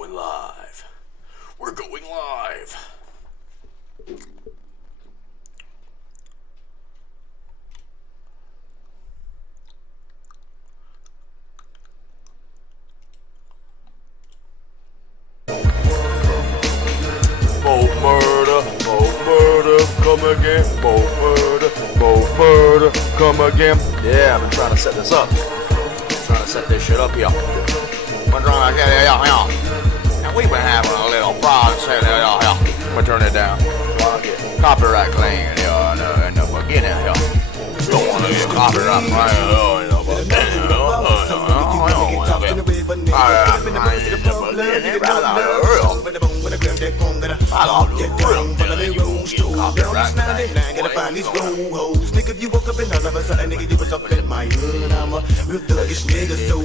going live. We're going live. Murder, come again. Murder, come again. Yeah, I've been trying to set this up. Trying to set this shit up here. And we've been having a little problem saying here. I'm gonna turn it down. So I get copyright claim in the beginning here. Don't want to get copyright claim in the beginning. Nigga, you woke up and all of a sudden, nigga, you was up in my hood. I'm a real thuggish nigga, so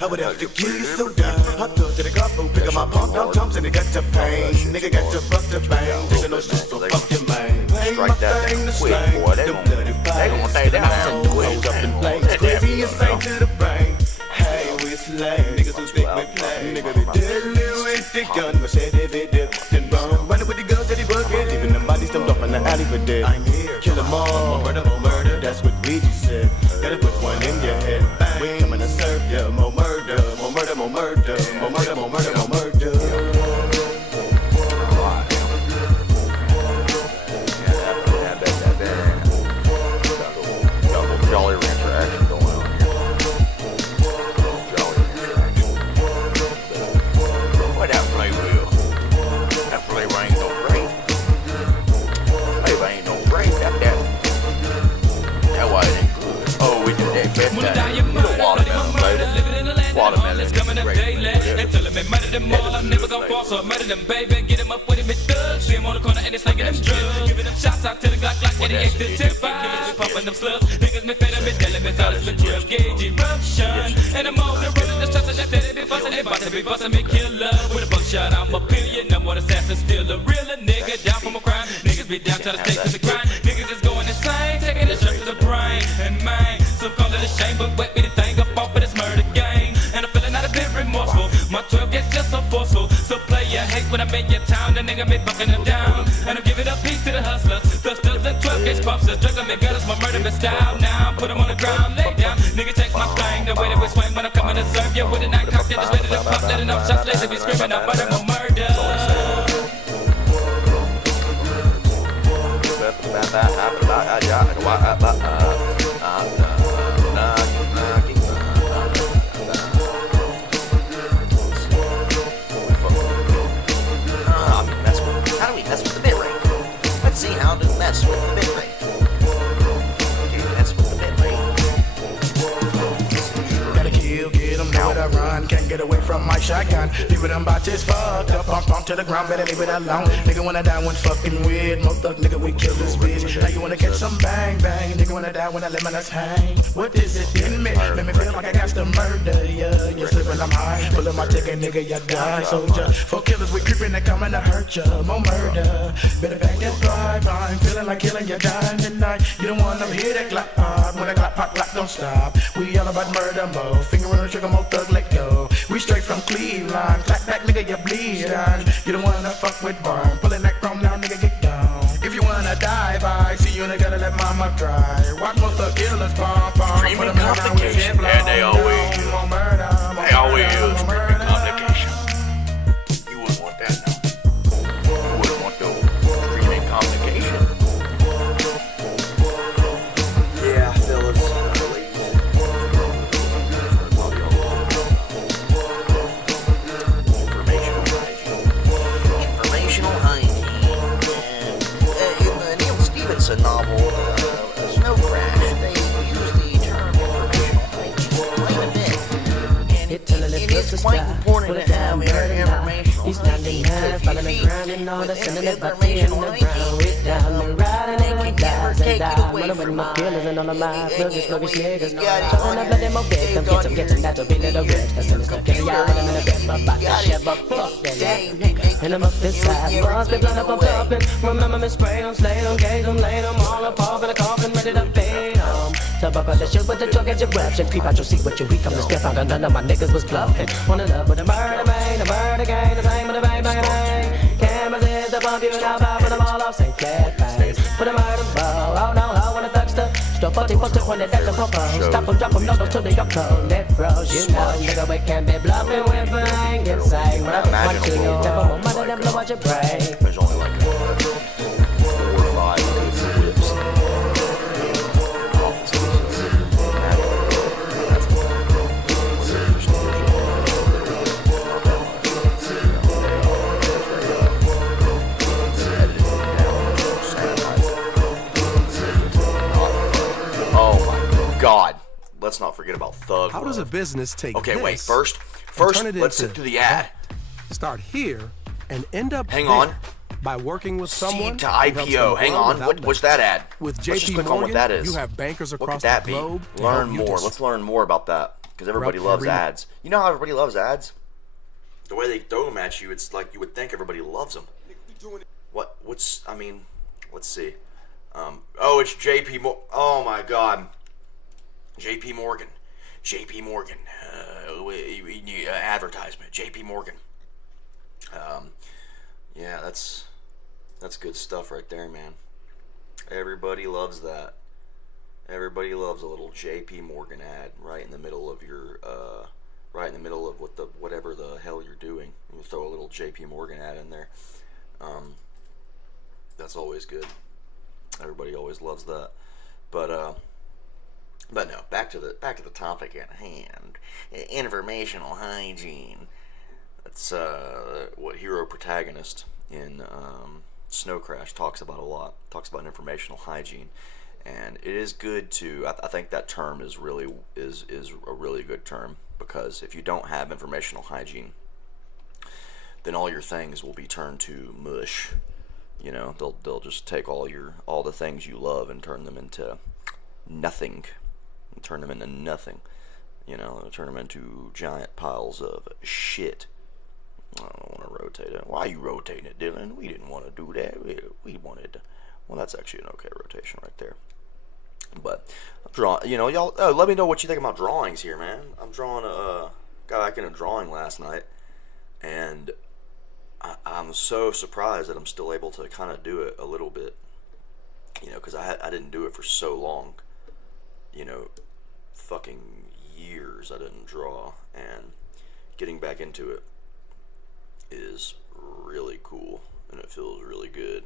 I would have to kill you so down. I thought to the couple, pick up my pump, dump jumps, and it got to pain. Nigga got to fuck the bang. Nigga, no shit, so fuck your man. Strike that thing quick, boy. They gon' stay down so quick. Up in flames, crazy insane to the brain. Hey, we slay, niggas who think we play. Nigga, they deadly with the gun, but say they dipped and bone. Running with the guns that he bucket, leaving them bodies dumped off in the alley for dead. I'm here, kill them all, murder, that's what Ouija said. Gotta put one in your head. We coming to serve ya, more murder, more murder, more murder, more murder, more murder, more murder. Jolly Rancher action going on here. Jolly Rancher action. What that play will? That play ain't no break. Play ain't no break. That why it ain't good. Oh, we did that bedtime. You know watermelon, baby. Watermelon is great. Until I'm mad at them all, I'm never gonna fall, so I'm mad at them, baby. Get them up with him, it's thugs. See him on the corner and it's slinging them drugs. Giving them shots out to the Glock like 88 to 10 5. Pumping them slugs. Niggas been fed up, been telling me all this been drug gauge eruption. And I'm on the road in the streets, and they be bustin', they about to be bustin' me killer. With a buckshot, I'm a billion. I'm one assassin, still a realer nigga. Down from a crime. Niggas be down, try to stay to the grind. Niggas is going insane, taking the straight to the brain. And mine, so call it a shame, but wet me the thing up off of this murder game. And I'm feeling not a bit remorseful. My 12 gets just so forceful. So play your hate when I'm in your town. The nigga be bucking them down. And I'm giving up peace to the hustlers. Thusters and 12 gauge pumpsters. Drug me gutters, my murder style. Now put them on the ground, lay down. Nigga take my thing. The way that we swing when I'm coming to serve you. With a nine cocked, just ready to pop. Letting up shots, lazy be screaming out, murder, more murder. How do we mess with the bit rate? Let's see how to mess with the bit rate. Okay, mess with the bit rate. Gotta kill, get them, know I run. Can't get away from my shotgun. Leave it about this fucked up. Pump to the ground, better leave it alone. Nigga wanna die when fucking weird. Mo thug nigga, we kill this bitch. Now you wanna catch some bang bang. Nigga wanna die when I let my nuts hang. What is it in me? Make me feel like I got to murder ya. You slipping, I'm high. Pulling my ticket, nigga, you die. Soldier. For killers, we creeping, they coming to hurt ya. More murder. Better back that drive. I'm feeling like killing you, dying tonight. You don't wanna hear that clap pop. When that clap pop, clap don't stop. We all about murder, mo. Finger on the trigger, mo thug, let go. We straight from Cleveland. Clap back, nigga, you bleed on. You don't wanna fuck with bomb. Pulling that chrome now, nigga, get down. If you wanna die, bye. See you, nigga, let mama cry. Watch most of the killers bomb. Streaming complication. Yeah, they always use. They always use streaming complication. You wouldn't want that now. You wouldn't want those streaming complication. Yeah, fellas. Informational hygiene. In the Neil Stephenson novel, Snow Crash, they use the term informational hygiene quite a bit. And it is quite important to have informational He's standing high, following the ground and all the sun in the body in the ground. With down and riding and we dies and die. Running with my killers and all of my sluggish niggas. Trying to blood them up, get them, catching that to be little rich. Cause I'm stuck in the yard, I'm in the bed, but back to shit, but fuck that. And I'm up this side, must be blood up, I'm pumping. Remember me spray them, slay them, gauge them, lay them all up off in a coffin, ready to fade them. So buckle the shoe with the drug and eruption. Creep out your seat with your weak, come to step out, and none of my niggas was bluffing. Wanna love with a murder vein, a murder gang, the same with a bang, bang, bang. Cameras is the bump, you now bow for them all off, say cat face. Put a murder bow, oh no, I wanna thug stuff. Stop 40 post when they that's the purple. Stop them, drop them, no, till they got cold. Left froze, you know, nigga, we can't be bluffing with bang. Insane, when I put one to you, never more money than blow out your brain. There's only like 4 or 5 good whips. God, let's not forget about Thug. How does a business take Okay, this wait. First, turn it let's into sit through the ad. start here and end up Hang there on. by working with someone Seed to who helps them IPO. Hang grow on. without What's that ad? With Let's just JP click on Morgan, what that is. you have bankers What across could that the be? globe to Learn help you more. Let's learn more about that because everybody Disrupt loves every- ads. You know how everybody loves ads? The way they throw them at you, it's like you would think everybody loves them. I mean, let's see. Oh, it's JP Morgan. Oh my God. JP Morgan. JP Morgan. Advertisement. JP Morgan. Yeah, that's good stuff right there, man. Everybody loves that. Everybody loves a little JP Morgan ad right in the middle of your, right in the middle of whatever the hell you're doing. You throw a little JP Morgan ad in there. That's always good. Everybody always loves that. But no, back to the topic at hand. Informational hygiene. That's what hero protagonist in Snow Crash talks about a lot. Talks about informational hygiene, and it is good to. I think that term is really is a really good term, because if you don't have informational hygiene, then all your things will be turned to mush. You know, they'll just take all the things you love and turn them into nothing. Turn them into nothing. You know, turn them into giant piles of shit. I don't want to rotate it. Why are you rotating it, Dylan? We didn't want to do that. We wanted to. Well, that's actually an okay rotation right there. But I'm drawing. You know, y'all. Let me know what you think about drawings here, man. I'm drawing got back into drawing last night, and I'm so surprised that I'm still able to kind of do it a little bit. You know, because I didn't do it for so long. You know, fucking years I didn't draw, and getting back into it is really cool, and it feels really good.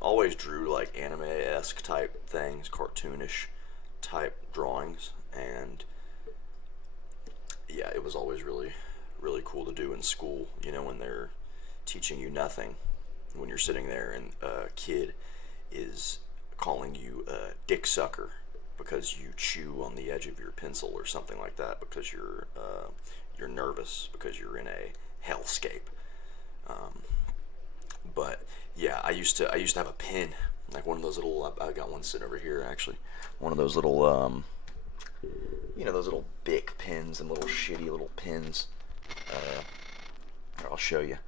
Always drew like anime-esque type things, cartoonish type drawings, and yeah, it was always really, really cool to do in school. You know, when they're teaching you nothing, when you're sitting there and a kid is calling you a dick sucker because you chew on the edge of your pencil or something like that, because you're nervous because you're in a hellscape. But yeah, I used to have a pen, like one of those little. I got one sitting over here actually. One of those little, you know, those little Bic pens and little shitty little pens. Here, I'll show you.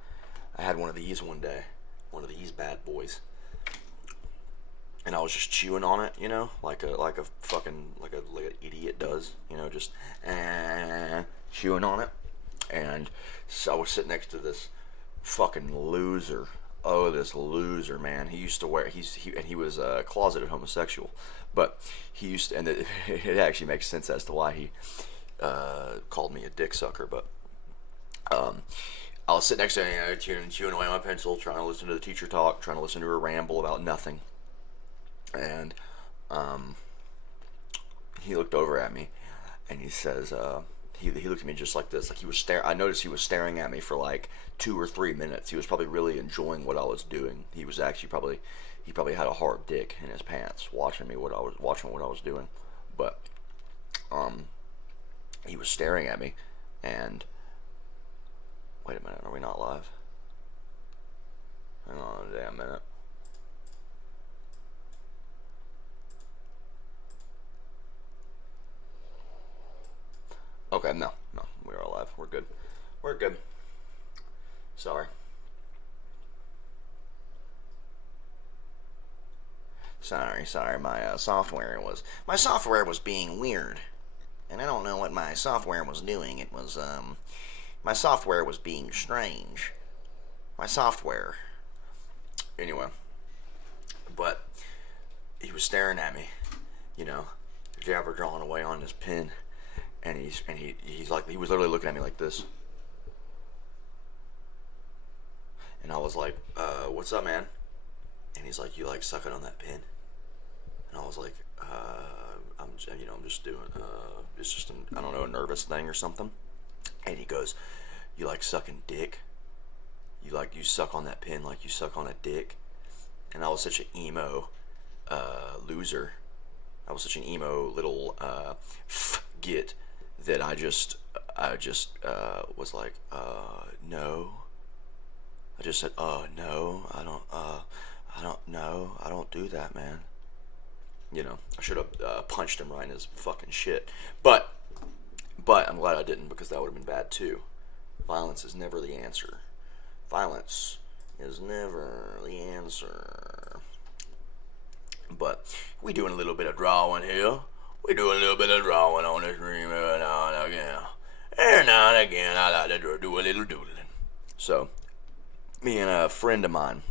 I had one of these one day, one of these bad boys, and I was just chewing on it, you know, like an idiot does, you know, just chewing on it. And so I was sitting next to this fucking loser. Oh, this loser, man. He used to wear, he was a closeted homosexual, but he used to, and it actually makes sense as to why he called me a dick sucker. But I was sitting next to him, you know, chewing away my pencil, trying to listen to the teacher talk, trying to listen to her ramble about nothing. And he looked over at me, and he says, he looked at me just like this, like he was staring. I noticed he was staring at me for like 2 or 3 minutes. He was probably really enjoying what I was doing. He was actually he probably had a hard dick in his pants watching what I was doing. But he was staring at me, and wait a minute, are we not live? Hang on a damn minute. Okay, no, we're all live. We're good. Sorry. Sorry, my software was being weird. And I don't know what my software was doing. It was, my software was being strange. My software. Anyway. But he was staring at me, you know, jabber drawing away on his pen. And he's like, he was literally looking at me like this. And I was like, what's up, man? And he's like, you like sucking on that pen? And I was like, I'm just doing, it's just, I don't know, a nervous thing or something. And he goes, you like sucking dick? You suck on that pen like you suck on a dick? And I was such an emo, loser. I was such an emo little, git that I just was like, no. I just said, no, I don't know. I don't do that, man. You know, I should have punched him right in his fucking shit. But I'm glad I didn't, because that would have been bad too. Violence is never the answer. Violence is never the answer. But we doing a little bit of drawing here. We do a little bit of drawing on the stream every now and again. Every now and again, I like to do a little doodling. So, me and a friend of mine,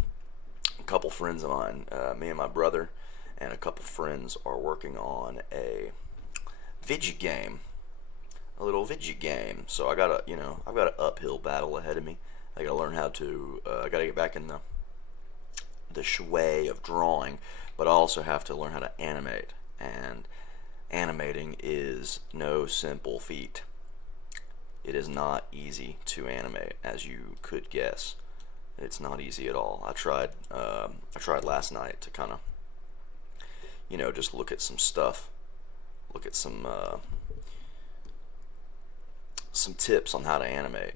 a couple friends of mine, me and my brother, and a couple friends are working on a video game. A little video game. So I've got an uphill battle ahead of me. I gotta learn how to, I gotta get back in the sway of drawing, but I also have to learn how to animate. And animating is no simple feat. It is not easy to animate, as you could guess. It's not easy at all. I tried last night to kind of, just look at some stuff, look at some tips on how to animate,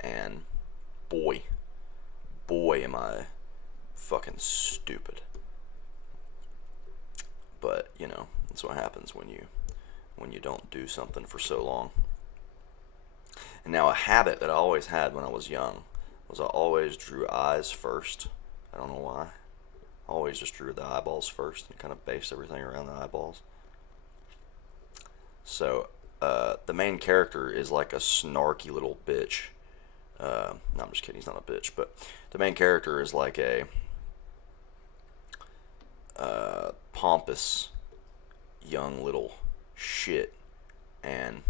and boy am I fucking stupid. But that's what happens when you don't do something for so long. And now a habit that I always had when I was young was I always drew eyes first. I don't know why. I always just drew the eyeballs first and kind of based everything around the eyeballs. So the main character is like a snarky little bitch. No, I'm just kidding. He's not a bitch, but the main character is like a pompous young little shit, and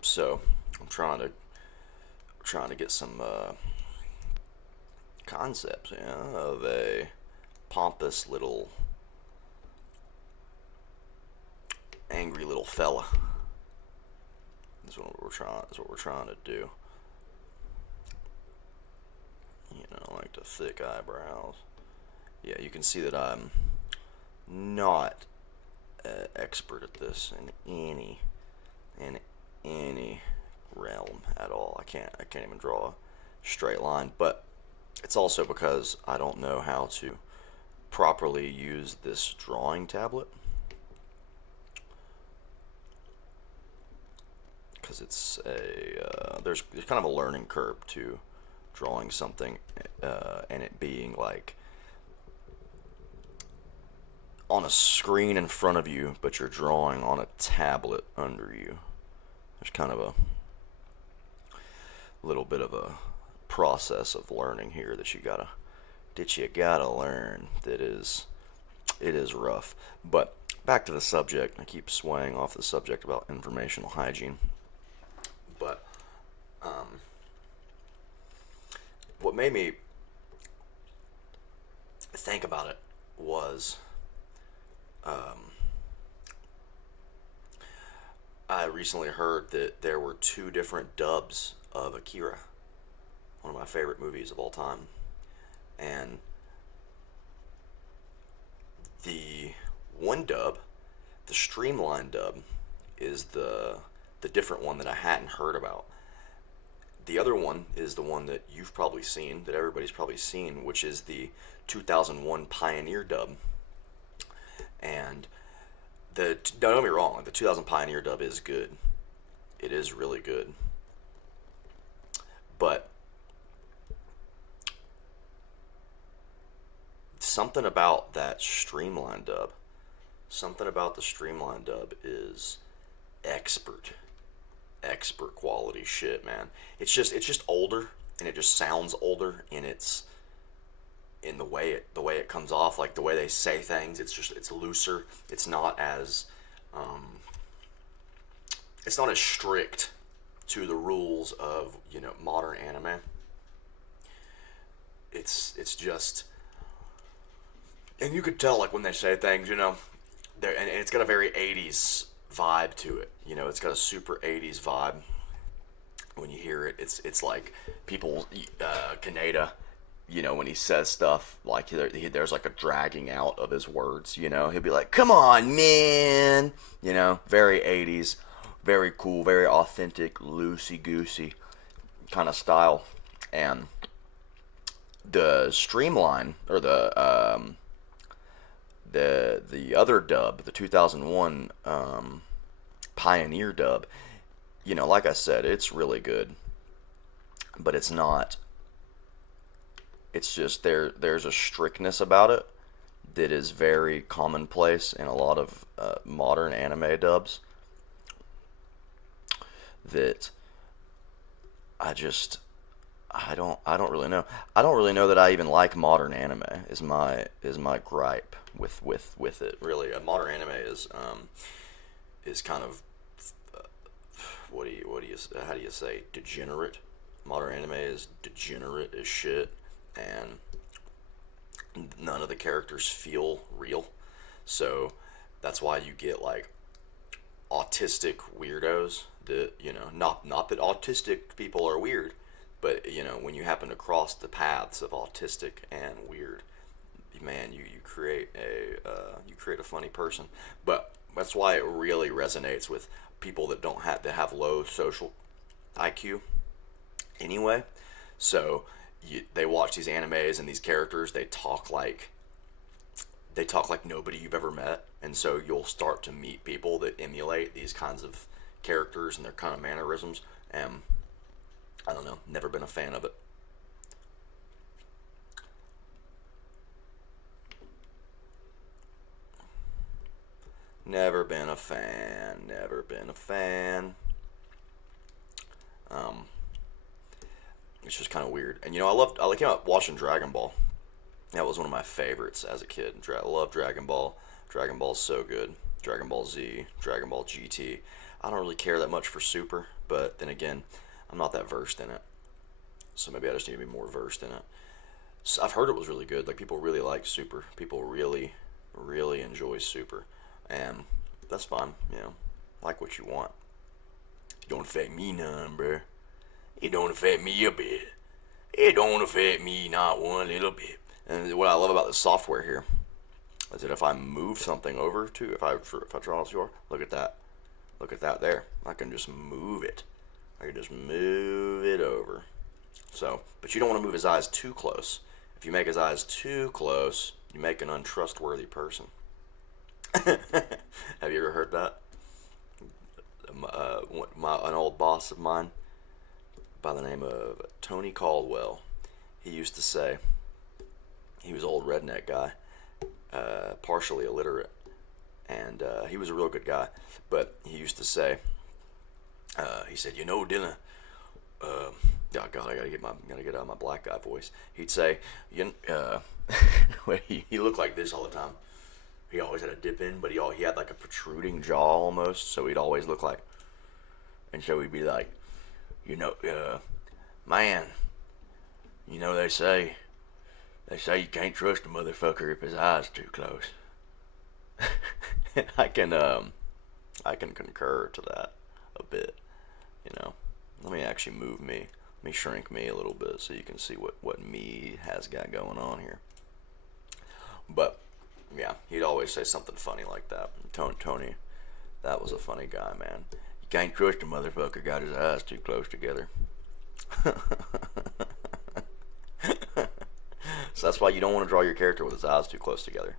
so I'm trying to get some concepts, of a pompous little angry little fella. That's what we're trying to do. Like the thick eyebrows. Yeah, you can see that I'm not expert at this in any realm at all. I can't even draw a straight line, but it's also because I don't know how to properly use this drawing tablet, because it's there's kind of a learning curve to drawing something and it being like on a screen in front of you, but you're drawing on a tablet under you. There's kind of a little bit of a process of learning here that you gotta learn. It is rough. But back to the subject. I keep swaying off the subject about informational hygiene. But what made me think about it was I recently heard that there were 2 different dubs of Akira, one of my favorite movies of all time, and the one dub, the streamlined dub, is the different one that I hadn't heard about. The other one is the one that you've probably seen, that everybody's probably seen, which is the 2001 Pioneer dub. And don't get me wrong, the 2000 Pioneer dub is good. It is really good. But something about that streamlined dub, something about the streamlined dub is expert quality shit, man. It's just older, and it just sounds older in the way it comes off, like the way they say things. It's looser. It's not as strict to the rules of, you know, modern anime. It's just, and you could tell, like, when they say things, you know, and it's got a very 80s vibe to it. You know, it's got a super 80s vibe. When you hear it, it's like people, Kaneda, you know, when he says stuff, like there's like a dragging out of his words, you know. He'll be like, come on, man, you know, very 80s, very cool, very authentic, loosey-goosey kind of style. And the streamline, or the other dub, the 2001 Pioneer dub, you know, like I said, it's really good, but it's not, it's just there's a strictness about it that is very commonplace in a lot of modern anime dubs, that I don't really know. I don't really know that I even like modern anime. Is my gripe with it. Really, modern anime is kind of how do you say, degenerate. Modern anime is degenerate as shit, and none of the characters feel real. So that's why you get like autistic weirdos that, you know, not that autistic people are weird, but, you know, when you happen to cross the paths of autistic and weird, man, you create a funny person. But that's why it really resonates with people that have low social IQ anyway. So they watch these animes, and these characters, they talk like nobody you've ever met, and so you'll start to meet people that emulate these kinds of characters and their kind of mannerisms. And I don't know, never been a fan of it. Never been a fan. It's just kind of weird. And, you know, I came up watching Dragon Ball. That was one of my favorites as a kid. I love Dragon Ball. Dragon Ball's so good. Dragon Ball Z, Dragon Ball GT. I don't really care that much for Super, but then again, I'm not that versed in it. So maybe I just need to be more versed in it. So I've heard it was really good. Like, people really like Super. People really, really enjoy Super. And that's fine, you know. Like what you want. It don't affect me none, bruh. It don't affect me a bit. It don't affect me not one little bit. And what I love about the software here is that if I move something over to, if I draw this, look at that. Look at that there. I can just move it. I can just move it over. So, but you don't want to move his eyes too close. If you make his eyes too close, you make an untrustworthy person. Have you ever heard that? An old boss of mine by the name of Tony Caldwell, he used to say, he was an old redneck guy, partially illiterate, and he was a real good guy, but he used to say, he said, you know, Dylan, oh God, I gotta get out of my black guy voice. He'd say, he looked like this all the time. He always had a dip in, but he had like a protruding jaw almost, so he'd always look like, and so he'd be like, you know, man, you know, they say you can't trust a motherfucker if his eye's too close. I can concur to that a bit, you know. Let me actually move me. Let me shrink me a little bit so you can see what me has got going on here. But yeah, he'd always say something funny like that. Tony, that was a funny guy, man. You can't trust a motherfucker got his eyes too close together. So that's why you don't want to draw your character with his eyes too close together.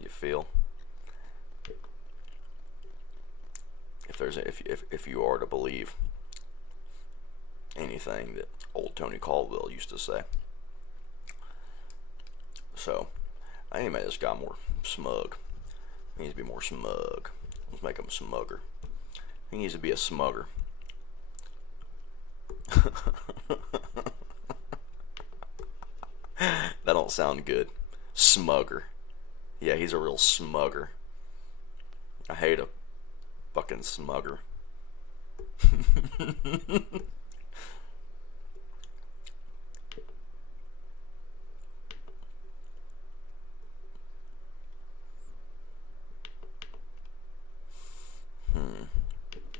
You feel? if you are to believe anything that old Tony Caldwell used to say. So, I need to make this guy more smug. He needs to be more smug. Let's make him a smugger. He needs to be a smugger. That don't sound good. Smugger. Yeah, he's a real smugger. I hate a fucking smugger.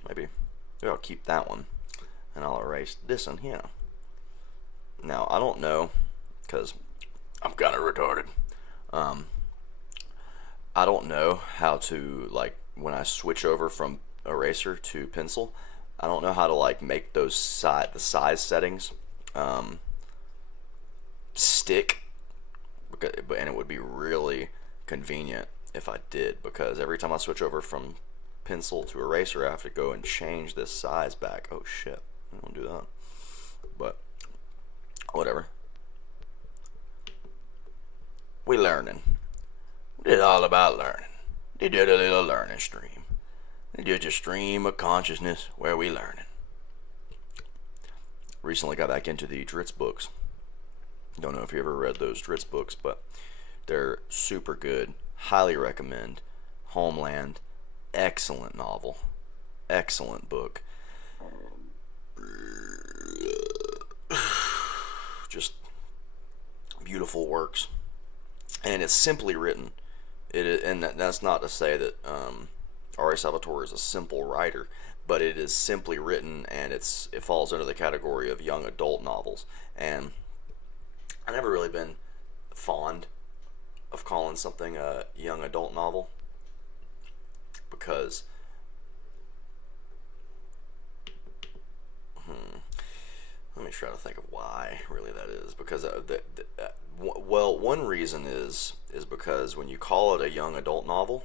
Maybe I'll keep that one, and I'll erase this one here. Now, I don't know, because I'm kind of retarded. I don't know how to, like, when I switch over from eraser to pencil, I don't know how to, like, make those the size settings stick, and it would be really convenient if I did, because every time I switch over from pencil to eraser, I have to go and change this size back. Oh shit, I don't do that, but whatever. We learning. We did all about learning. They did a little learning stream. They did a stream of consciousness where we learning. Recently got back into the Dritz books. Don't know if you ever read those Dritz books, but they're super good. Highly recommend. Homeland. Excellent novel. Excellent book. Just beautiful works. And it's simply written. And that's not to say that R.A. Salvatore is a simple writer, but it is simply written, and it falls under the category of young adult novels. And I've never really been fond of calling something a young adult novel, because let me try to think of why really that is. Because well, one reason is because when you call it a young adult novel,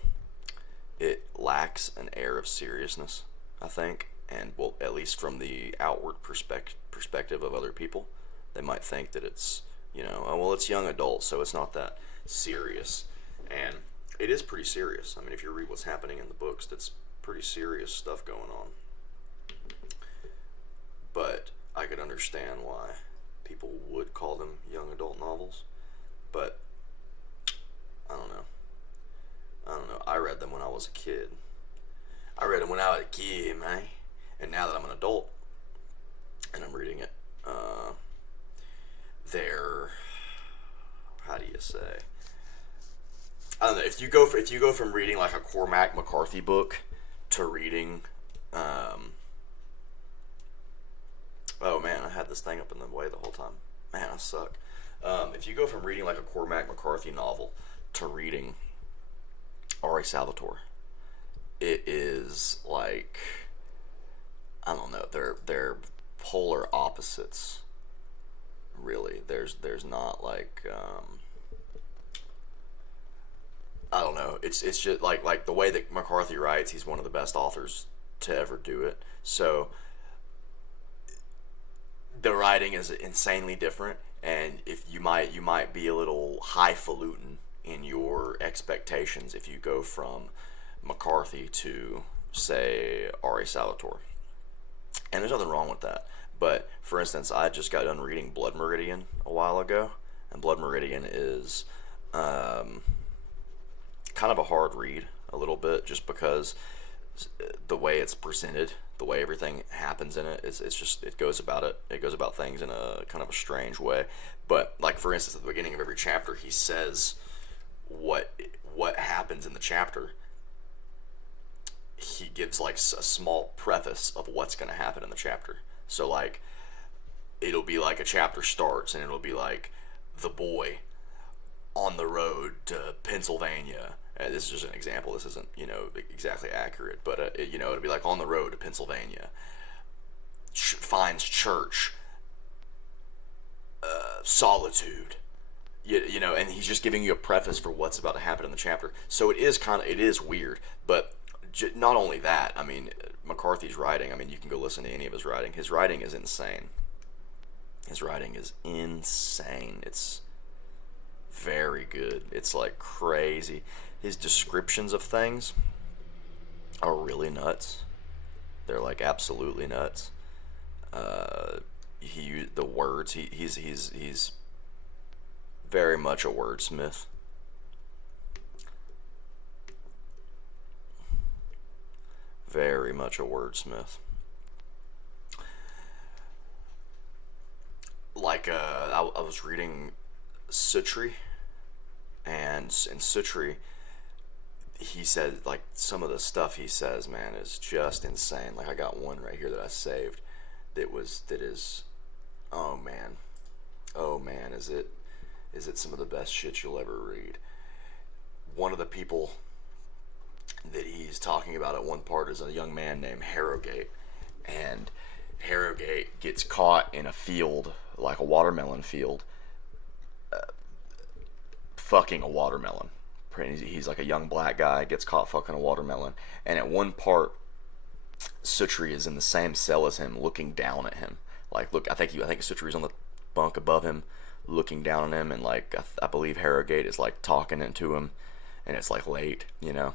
it lacks an air of seriousness, I think, and well, at least from the outward perspective of other people, they might think that it's, you know, oh, well, it's young adult, so it's not that serious. And it is pretty serious. I mean, if you read what's happening in the books, that's pretty serious stuff going on. But I could understand why people would call them young adult novels. But I don't know. I read them when I was a kid. Man. And now that I'm an adult and I'm reading it, they're, how do you say? I don't know. If you go from reading like a Cormac McCarthy book to reading, oh man, I had this thing up in the way the whole time. Man, I suck. If you go from reading like a Cormac McCarthy novel to reading R.A. Salvatore, it is like, I don't know. They're polar opposites. Really, there's not like. I don't know. It's just like the way that McCarthy writes. He's one of the best authors to ever do it. So the writing is insanely different, and if you might be a little highfalutin in your expectations if you go from McCarthy to, say, R.A. Salvatore. And there's nothing wrong with that. But for instance, I just got done reading Blood Meridian a while ago, and Blood Meridian is kind of a hard read a little bit, just because the way it's presented, the way everything happens in it, it goes about things in a kind of a strange way. But like, for instance, at the beginning of every chapter, he says what happens in the chapter. He gives like a small preface of what's going to happen in the chapter. So like, it'll be like a chapter starts and it'll be like the boy on the road to Pennsylvania. This is just an example. This isn't, exactly accurate, but it'll be like on the road to Pennsylvania, finds church, solitude, and he's just giving you a preface for what's about to happen in the chapter. So it is weird, but not only that, I mean, McCarthy's writing, I mean, you can go listen to any of his writing. His writing is insane. His writing is insane. It's very good. It's like crazy. His descriptions of things are really nuts. They're like absolutely nuts. The words, he's very much a wordsmith. Very much a wordsmith. Like I was reading Sutri, and in Sutri, he said, like, some of the stuff he says, man, is just insane. Like, I got one right here that I saved that is, oh man, is it some of the best shit you'll ever read. One of the people that he's talking about at one part is a young man named Harrogate, and Harrogate gets caught in a field, like a watermelon field, fucking a watermelon. He's like a young black guy, gets caught fucking a watermelon, and at one part, Sutri is in the same cell as him, looking down at him. Like, look, I think Sutri's on the bunk above him, looking down at him, and like I believe Harrogate is like talking into him, and it's like late, you know.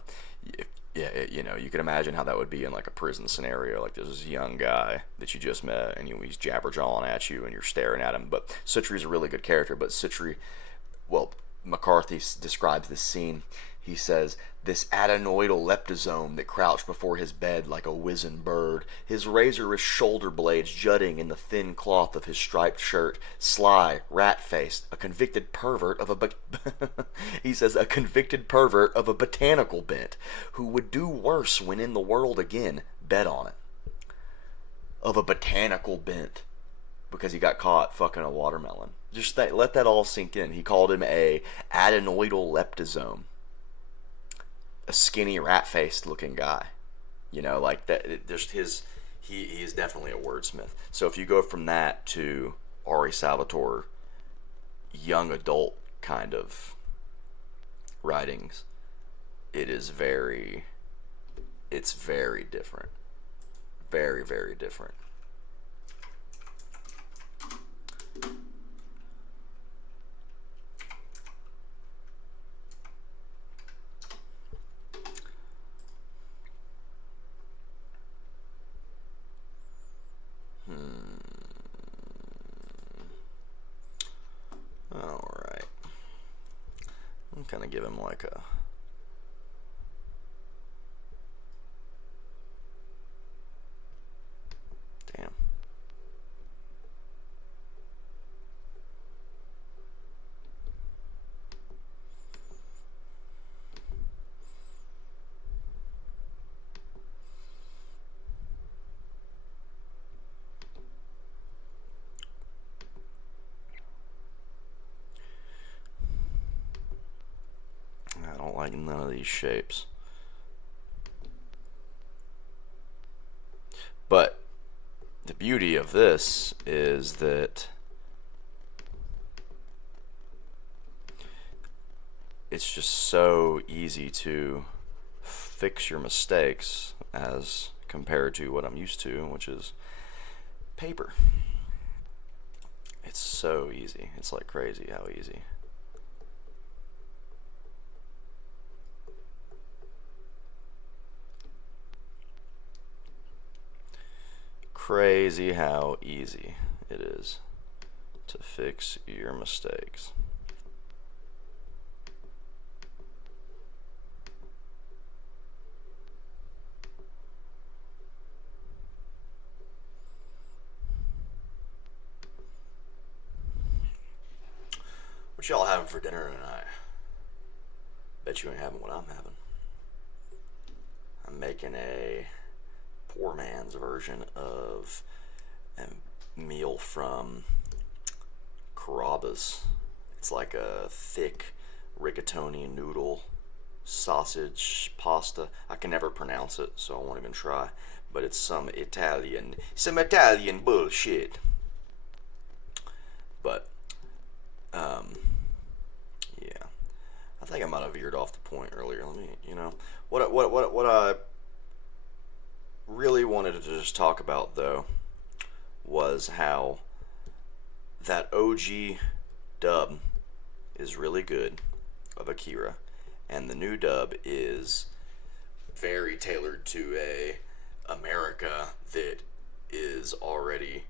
Yeah, you know, you can imagine how that would be in like a prison scenario. Like, there's this young guy that you just met, and he's jabberjawing at you, and you're staring at him. But Sutri's a really good character. But Sutri, well, McCarthy describes this scene. He says, this adenoidal leptosome that crouched before his bed like a wizened bird, his razorous shoulder blades jutting in the thin cloth of his striped shirt, sly, rat-faced, a convicted pervert of a he says, a convicted pervert of a botanical bent, who would do worse when in the world again, bet on it. Of a botanical bent, because he got caught fucking a watermelon. Just let that all sink in. He called him a adenoidal leptosome. A skinny, rat-faced looking guy, you know, like that. He is definitely a wordsmith. So if you go from that to Ari Salvatore, young adult kind of writings, it's very different, very, very different. Alright. I'm gonna give him like a... Damn. I don't like none of these shapes. But the beauty of this is that it's just so easy to fix your mistakes as compared to what I'm used to, which is paper. It's so easy. It's like crazy how easy. Crazy how easy it is to fix your mistakes. What y'all having for dinner tonight? Bet you ain't having what I'm having. I'm making a poor man's version of a meal from Carrabba's. It's like a thick rigatoni noodle sausage pasta. I can never pronounce it, so I won't even try. But it's some Italian bullshit. But yeah, I think I might have veered off the point earlier. Let me, you know, what I really wanted to just talk about, though, was how that OG dub is really good of Akira, and the new dub is very tailored to a America that is already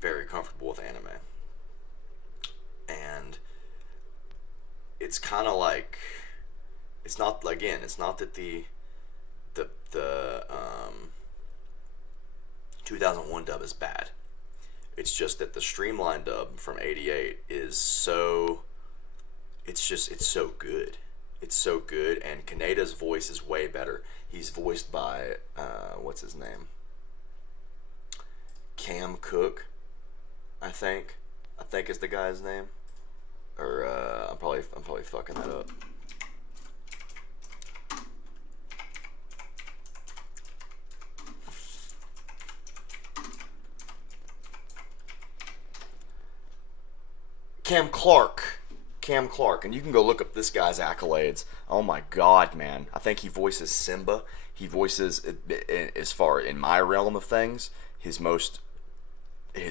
very comfortable with anime. And it's kind of like, it's not, again, it's not that the 2001 dub is bad. It's just that the streamlined dub from '88 is so, it's so good. It's so good, and Kaneda's voice is way better. He's voiced by, what's his name? Cam Cook, I think is the guy's name. Or, I'm probably fucking that up. Cam Clark, and you can go look up this guy's accolades. Oh my god, man. I think he voices Simba. He voices, as far in my realm of things, his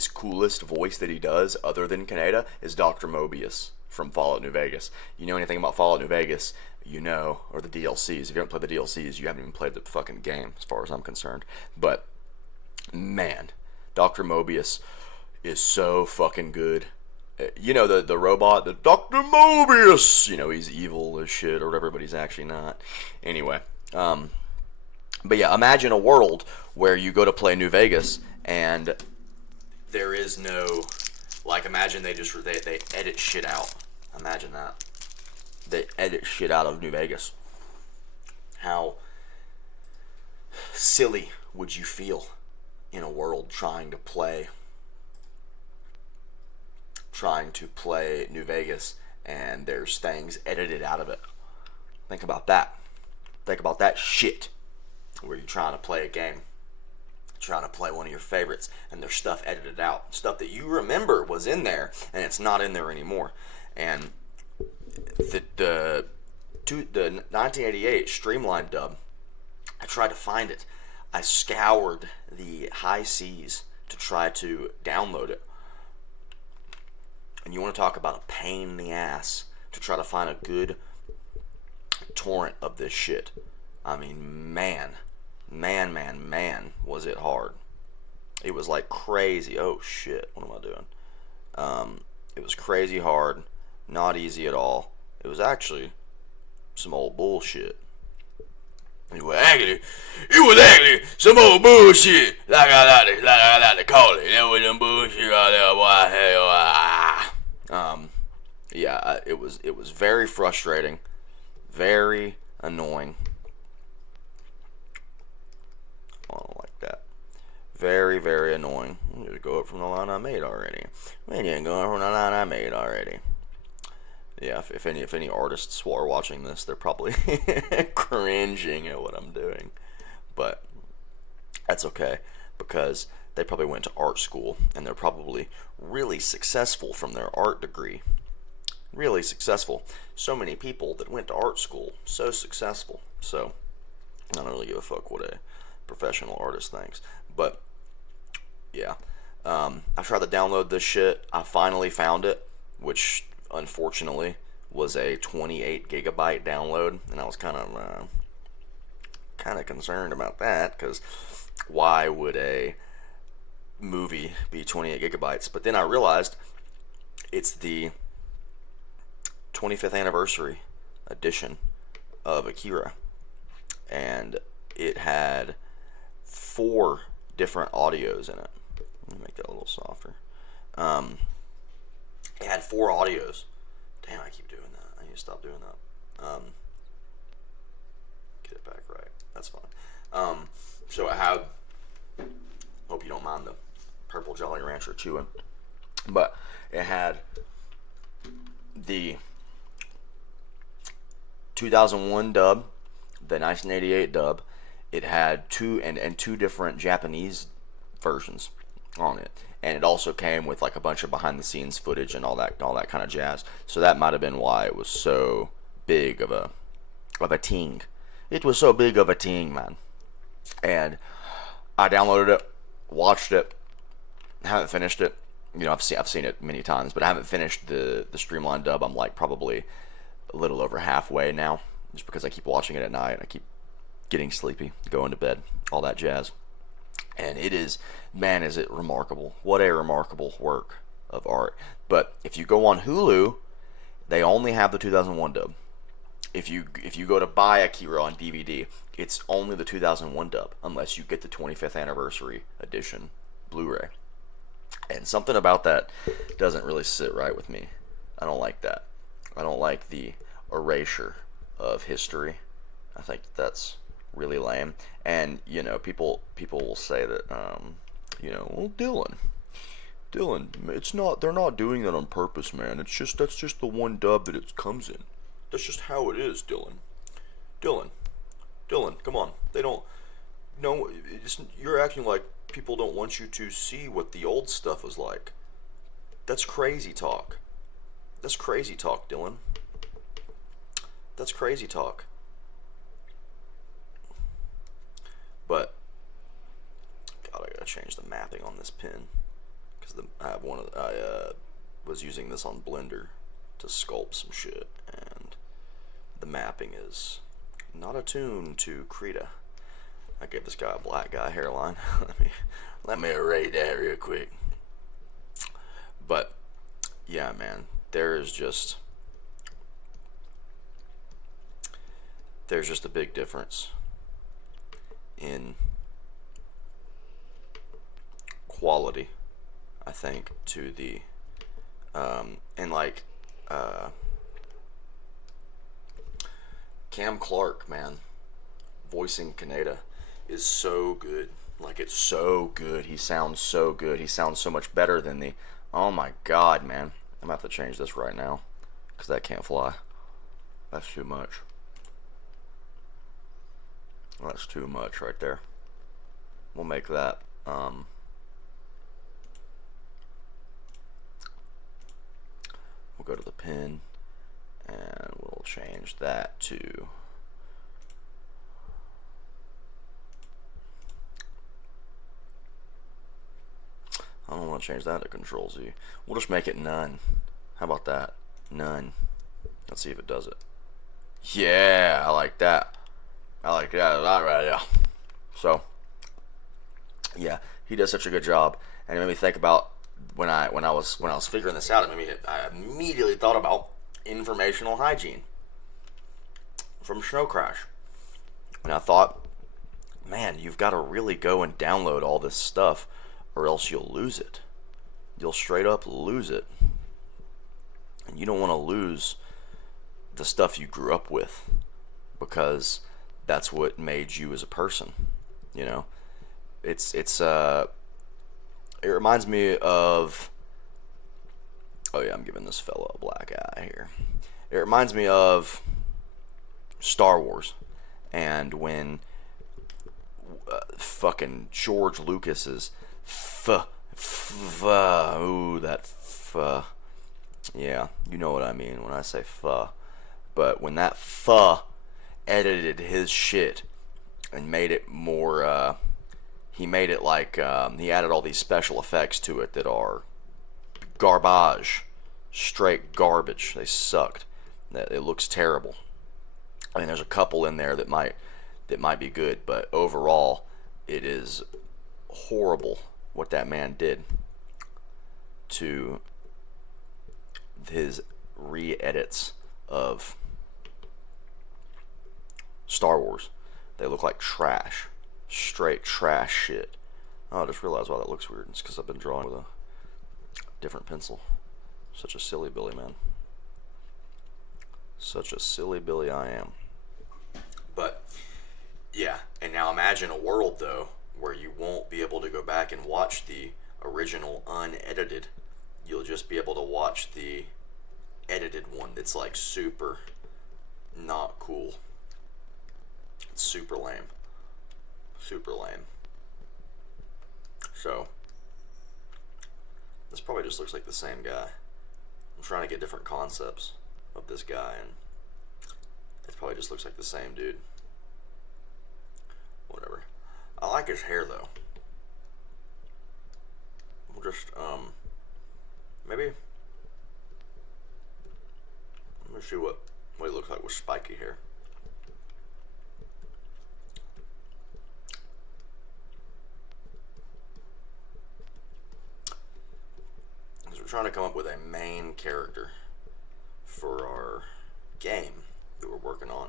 coolest voice that he does, other than Kaneda, is Dr. Mobius from Fallout New Vegas. You know anything about Fallout New Vegas, you know, or the DLCs. If you haven't played the DLCs, you haven't even played the fucking game, as far as I'm concerned. But, man, Dr. Mobius is so fucking good. You know, the robot, the Dr. Mobius, you know, he's evil as shit or whatever, but he's actually not. Anyway, but yeah, imagine a world where you go to play New Vegas and there is no, like, imagine they edit shit out. Imagine that. They edit shit out of New Vegas. How silly would you feel in a world trying to play New Vegas and there's things edited out of it? Think about that. Think about that shit. Where you're trying to play a game, trying to play one of your favorites, and there's stuff edited out, stuff that you remember was in there, and it's not in there anymore. And the 1988 streamlined dub, I tried to find it. I scoured the high seas to try to download it. And you want to talk about a pain in the ass to try to find a good torrent of this shit. I mean, man, was it hard. It was like crazy. Oh shit, what am I doing? It was crazy hard, not easy at all. It was actually some old bullshit. It was actually some old bullshit, like I like to call it. That was some bullshit out there, boy. Yeah, it was very frustrating, very annoying. I don't like that. Very, very annoying. I'm gonna go up from the line I made already. We didn't go up from the line I made already. Yeah, if any artists are watching this, they're probably cringing at what I'm doing. But that's okay, because they probably went to art school, and they're probably really successful from their art degree. Really successful. So many people that went to art school, so successful. So, I don't really give a fuck what a professional artist thinks. But, yeah. I tried to download this shit. I finally found it, which, unfortunately, was a 28 gigabyte download, and I was kind of concerned about that, because why would a movie be 28 gigabytes? But then I realized it's the 25th anniversary edition of Akira, and it had 4 different audios in it. Let me make that a little softer. It had 4 audios. Damn, I keep doing that. I need to stop doing that. Get it back right. That's fine. So I have, hope you don't mind the purple Jolly Rancher chewing, but it had the 2001 dub, the 1988 dub. It had two different Japanese versions on it, and it also came with like a bunch of behind the scenes footage and all that kind of jazz. So that might have been why it was so big of a ting. It was so big of a ting, man. And I downloaded it, watched it, haven't finished it. You know, I've seen it many times, but I haven't finished the streamlined dub. I'm like probably a little over halfway now, just because I keep watching it at night and I keep getting sleepy, going to bed, all that jazz. And it is, man, is it remarkable. What a remarkable work of art. But if you go on Hulu, they only have the 2001 dub. If you go to buy Akira on DVD, it's only the 2001 dub, unless you get the 25th anniversary edition Blu-ray. And something about that doesn't really sit right with me. I don't like that. I don't like the erasure of history. I think that's really lame. And you know, people will say that you know, well, Dylan, it's not, they're not doing that on purpose, man. It's just, that's just the one dub that it comes in. That's just how it is, Dylan, come on. They don't, no, you're acting like people don't want you to see what the old stuff was like. That's crazy talk. That's crazy talk, Dylan. That's crazy talk. But God, I gotta change the mapping on this pin, because I was using this on Blender to sculpt some shit, and the mapping is not attuned to Krita. I gave this guy a black guy hairline. let me erase that real quick. But yeah, man, there's just a big difference in quality, I think, to the and like Cam Clark, man, voicing Kaneda is so good. Like, it's so good. He sounds so good. He sounds so much better than the, oh my god, man. I'm gonna have to change this right now, because that can't fly. That's too much. That's too much right there. We'll make that we'll go to the pin and we'll change that to I don't want to change that to Control Z. We'll just make it none. How about that? None. Let's see if it does it. Yeah, I like that. I like that a lot right now. So, yeah, he does such a good job, and it made me think about when I was figuring this out. I immediately thought about Informational Hygiene from Snow Crash, and I thought, man, you've got to really go and download all this stuff, or else you'll lose it. You'll straight up lose it, and you don't want to lose the stuff you grew up with, because that's what made you as a person. You know, it reminds me of, oh yeah, I'm giving this fella a black eye here. It reminds me of Star Wars, and when fucking George Lucas's yeah, you know what I mean when I say but when that edited his shit and made it more, he made it like, he added all these special effects to it that are garbage, straight garbage. They sucked. It looks terrible. I mean, there's a couple in there that might be good, but overall, it is horrible what that man did to his re-edits of Star Wars. They look like trash. Straight trash shit. Oh, I just realized why that looks weird. It's because I've been drawing with a different pencil. Such a silly Billy, man. Such a silly Billy I am. But, yeah. And now imagine a world, though, where you won't be able to go back and watch the original unedited. You'll just be able to watch the edited one that's like super not cool. It's super lame. Super lame. So, this probably just looks like the same guy. I'm trying to get different concepts of this guy, and it probably just looks like the same dude. Whatever. I like his hair, though. we'll just maybe let me see what he looks like with spiky hair. So we're trying to come up with a main character for our game that we're working on.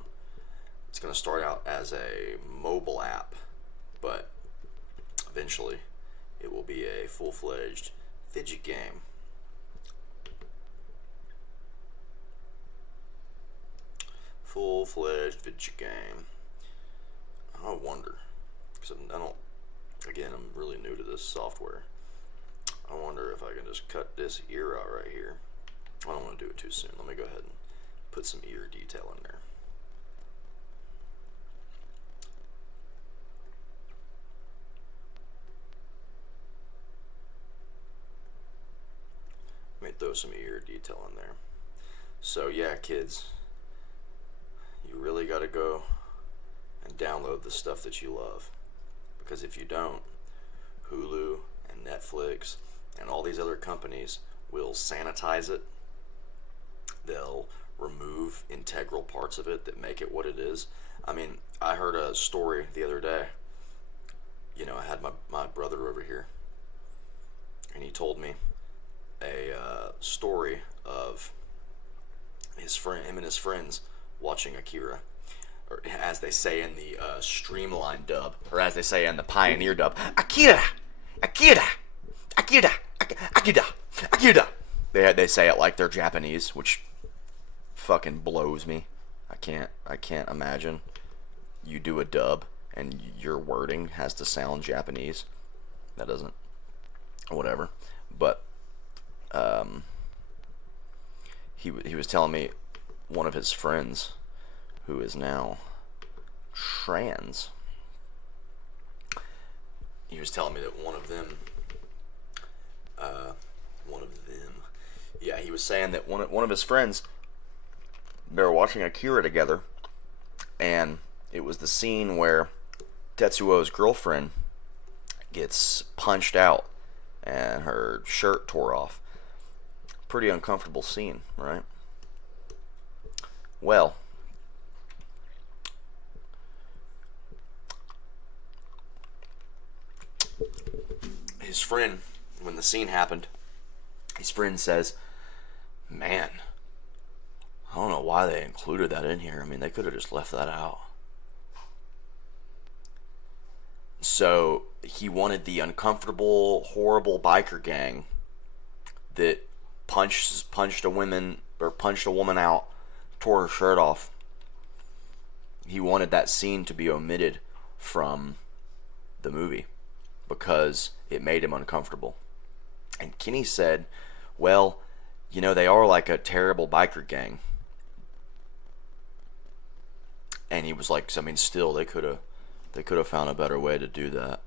It's going to start out as a mobile app, but eventually it will be a full-fledged fidget game. Full-fledged fidget game. I wonder, because again, I'm really new to this software. I wonder if I can just cut this ear out right here. I don't want to do it too soon. Let me go ahead and put some ear detail in there. Let me throw some ear detail in there. So yeah, kids, you really got to go and download the stuff that you love, because if you don't, Hulu and Netflix and all these other companies will sanitize it. They'll remove integral parts of it that make it what it is. I mean, I heard a story the other day. You know, I had my brother over here, and he told me a story of him and his friends watching Akira, or as they say in the streamlined dub, or as they say in the pioneer dub, Akira, Akira, Akira, Akira, Akira. They say it like they're Japanese, which fucking blows me. I can't imagine you do a dub and your wording has to sound Japanese. That doesn't, whatever. But he was telling me one of his friends who is now trans. He was telling me that one of them, yeah, he was saying that one of his friends, they were watching Akira together, and it was the scene where Tetsuo's girlfriend gets punched out and her shirt tore off. Pretty uncomfortable scene, right? Well, his friend, when the scene happened, his friend says, "Man, I don't know why they included that in here. I mean, they could have just left that out." So he wanted the uncomfortable, horrible biker gang that punched a woman out, tore her shirt off. He wanted that scene to be omitted from the movie because it made him uncomfortable. And Kenny said, well, you know, they are like a terrible biker gang. And he was like, I mean, still, they could have found a better way to do that.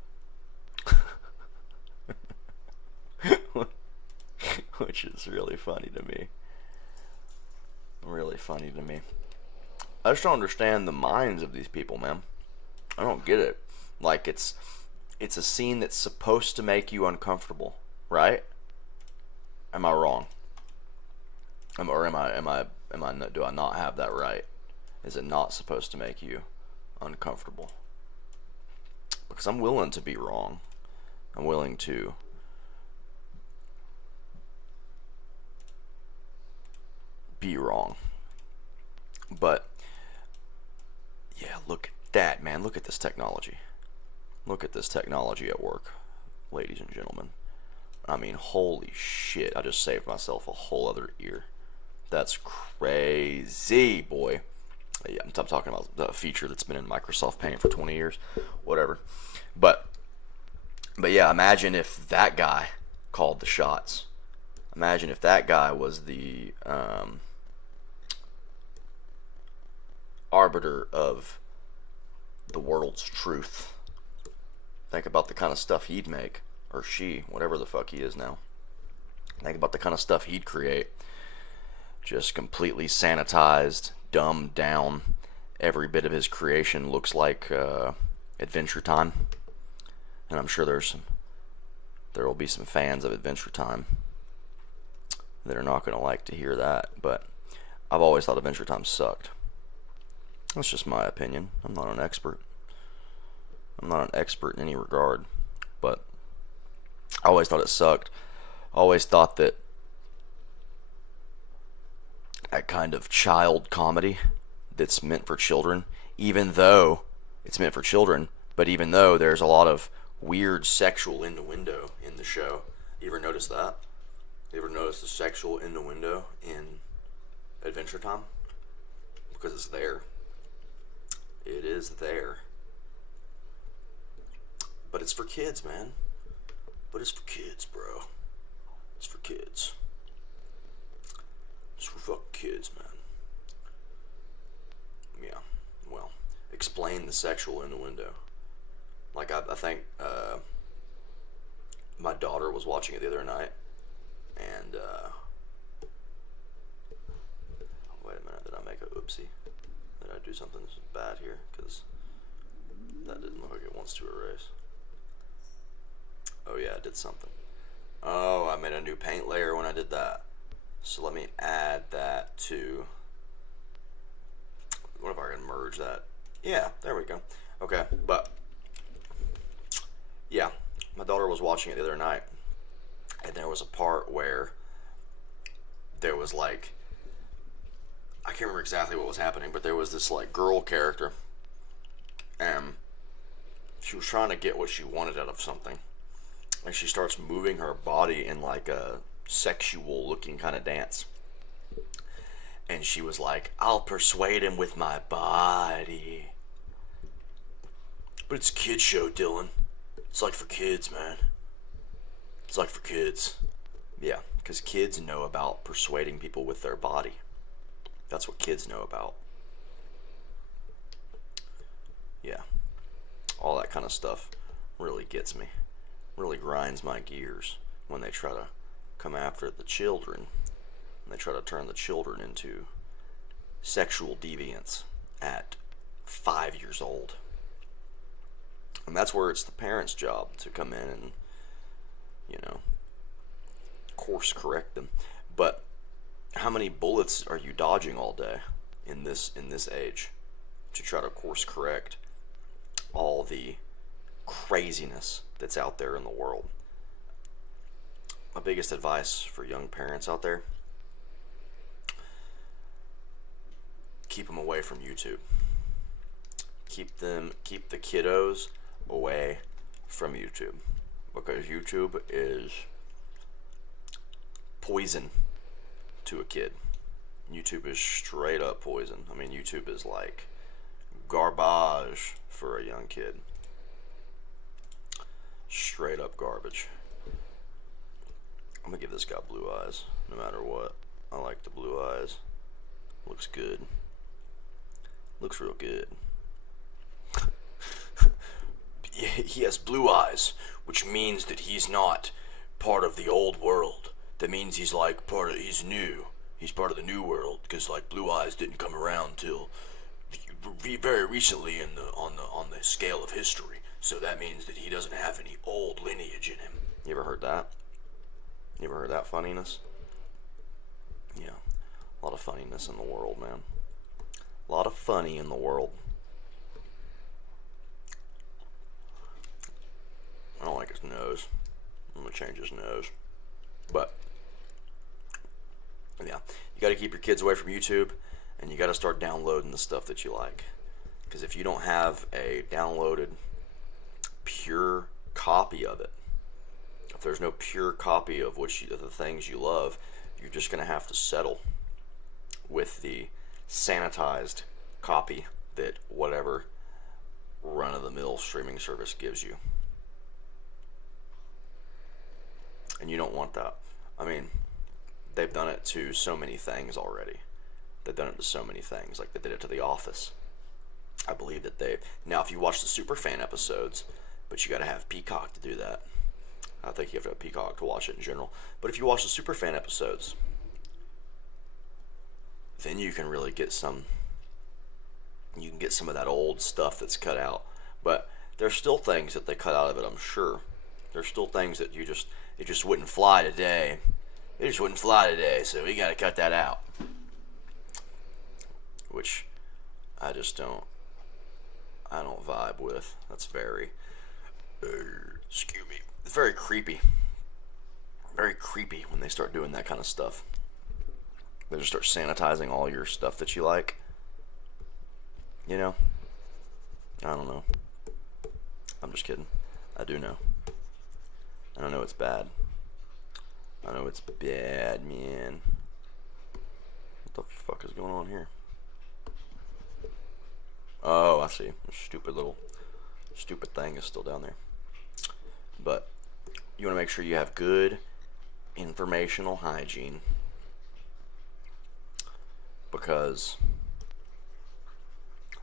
Which is really funny to me. Really funny to me. I just don't understand the minds of these people, man. I don't get it. Like, it's a scene that's supposed to make you uncomfortable, right? Am I wrong? Do I not have that right? Is it not supposed to make you uncomfortable? Because I'm willing to be wrong. I'm willing to be wrong. But yeah, look at that, man. Look at this technology. Look at this technology at work, ladies and gentlemen. I mean, holy shit. I just saved myself a whole other ear. That's crazy, boy. Yeah, I'm talking about the feature that's been in Microsoft Paint for 20 years. Whatever. But yeah, imagine if that guy called the shots. Imagine if that guy was the arbiter of the world's truth. Think about the kind of stuff he'd make, or she, whatever the fuck he is now. Think about the kind of stuff he'd create. Just completely sanitized, dumbed down. Every bit of his creation looks like Adventure Time. And I'm sure there's some there will be some fans of Adventure Time that are not going to like to hear that, but I've always thought Adventure Time sucked. That's just my opinion. I'm not an expert. I'm not an expert in any regard, but I always thought it sucked. I always thought that kind of child comedy that's meant for children, even though it's meant for children, but even though there's a lot of weird sexual innuendo in the show. You ever notice that? You ever notice the sexual innuendo in Adventure Time? Because it's there. It is there. But it's for kids, man. But it's for kids, bro. It's for kids. It's for fucking kids, man. Yeah. Well, explain the sexual innuendo. Like, I think my daughter was watching it the other night, and wait a minute, did I make a oopsie? Did I do something bad here? Because that didn't look like it wants to erase. Oh yeah, I did something. Oh, I made a new paint layer when I did that. So let me add that to... What if I can merge that? Yeah, there we go. Okay, but... Yeah, my daughter was watching it the other night, and there was a part where there was like... I can't remember exactly what was happening, but there was this like girl character, and she was trying to get what she wanted out of something. And she starts moving her body in like a sexual looking kind of dance. And she was like, I'll persuade him with my body. But it's a kid's show, Dylan. It's like for kids, man. It's like for kids. Yeah, because kids know about persuading people with their body. That's what kids know about. Yeah. All that kind of stuff really gets me. Really grinds my gears when they try to come after the children. And they try to turn the children into sexual deviants at 5 years old. And that's where it's the parents' job to come in and, you know, course correct them. But how many bullets are you dodging all day in this age to try to course correct all the craziness that's out there in the world? My biggest advice for young parents out there: keep them away from YouTube. Keep the kiddos away from YouTube, because YouTube is poison to a kid. YouTube is straight up poison. I mean, YouTube is like garbage for a young kid. Straight up garbage. I'm gonna give this guy blue eyes no matter what. I like the blue eyes. Looks good. Looks real good. He has blue eyes, which means that he's not part of the old world. That means he's like he's new. He's part of the new world, because like blue eyes didn't come around till very recently on the scale of history. So that means that he doesn't have any old lineage in him. You ever heard that? You ever heard that funniness? Yeah, a lot of funniness in the world, man. A lot of funny in the world. I don't like his nose. I'm gonna change his nose. But yeah, you gotta keep your kids away from YouTube, and you gotta start downloading the stuff that you like. Because if you don't have a downloaded pure copy of it, if there's no pure copy of of the things you love, you're just gonna have to settle with the sanitized copy that whatever run-of-the-mill streaming service gives you. And you don't want that. I mean, they've done it to so many things already. They've done it to so many things. Like they did it to The Office. I believe that now if you watch the Superfan episodes, but you gotta have Peacock to do that. I think you have to have Peacock to watch it in general. But if you watch the Superfan episodes, then you can really get some of that old stuff that's cut out. But there's still things that they cut out of it, I'm sure. There's still things that it just wouldn't fly today. It just wouldn't fly today, so we gotta cut that out. Which I just don't vibe with. That's very, excuse me, it's very creepy. Very creepy when they start doing that kind of stuff. They just start sanitizing all your stuff that you like. You know? I don't know. I'm just kidding. I do know. And I know it's bad. I know it's bad, man. What the fuck is going on here? Oh, I see. The stupid thing is still down there. But you want to make sure you have good informational hygiene, because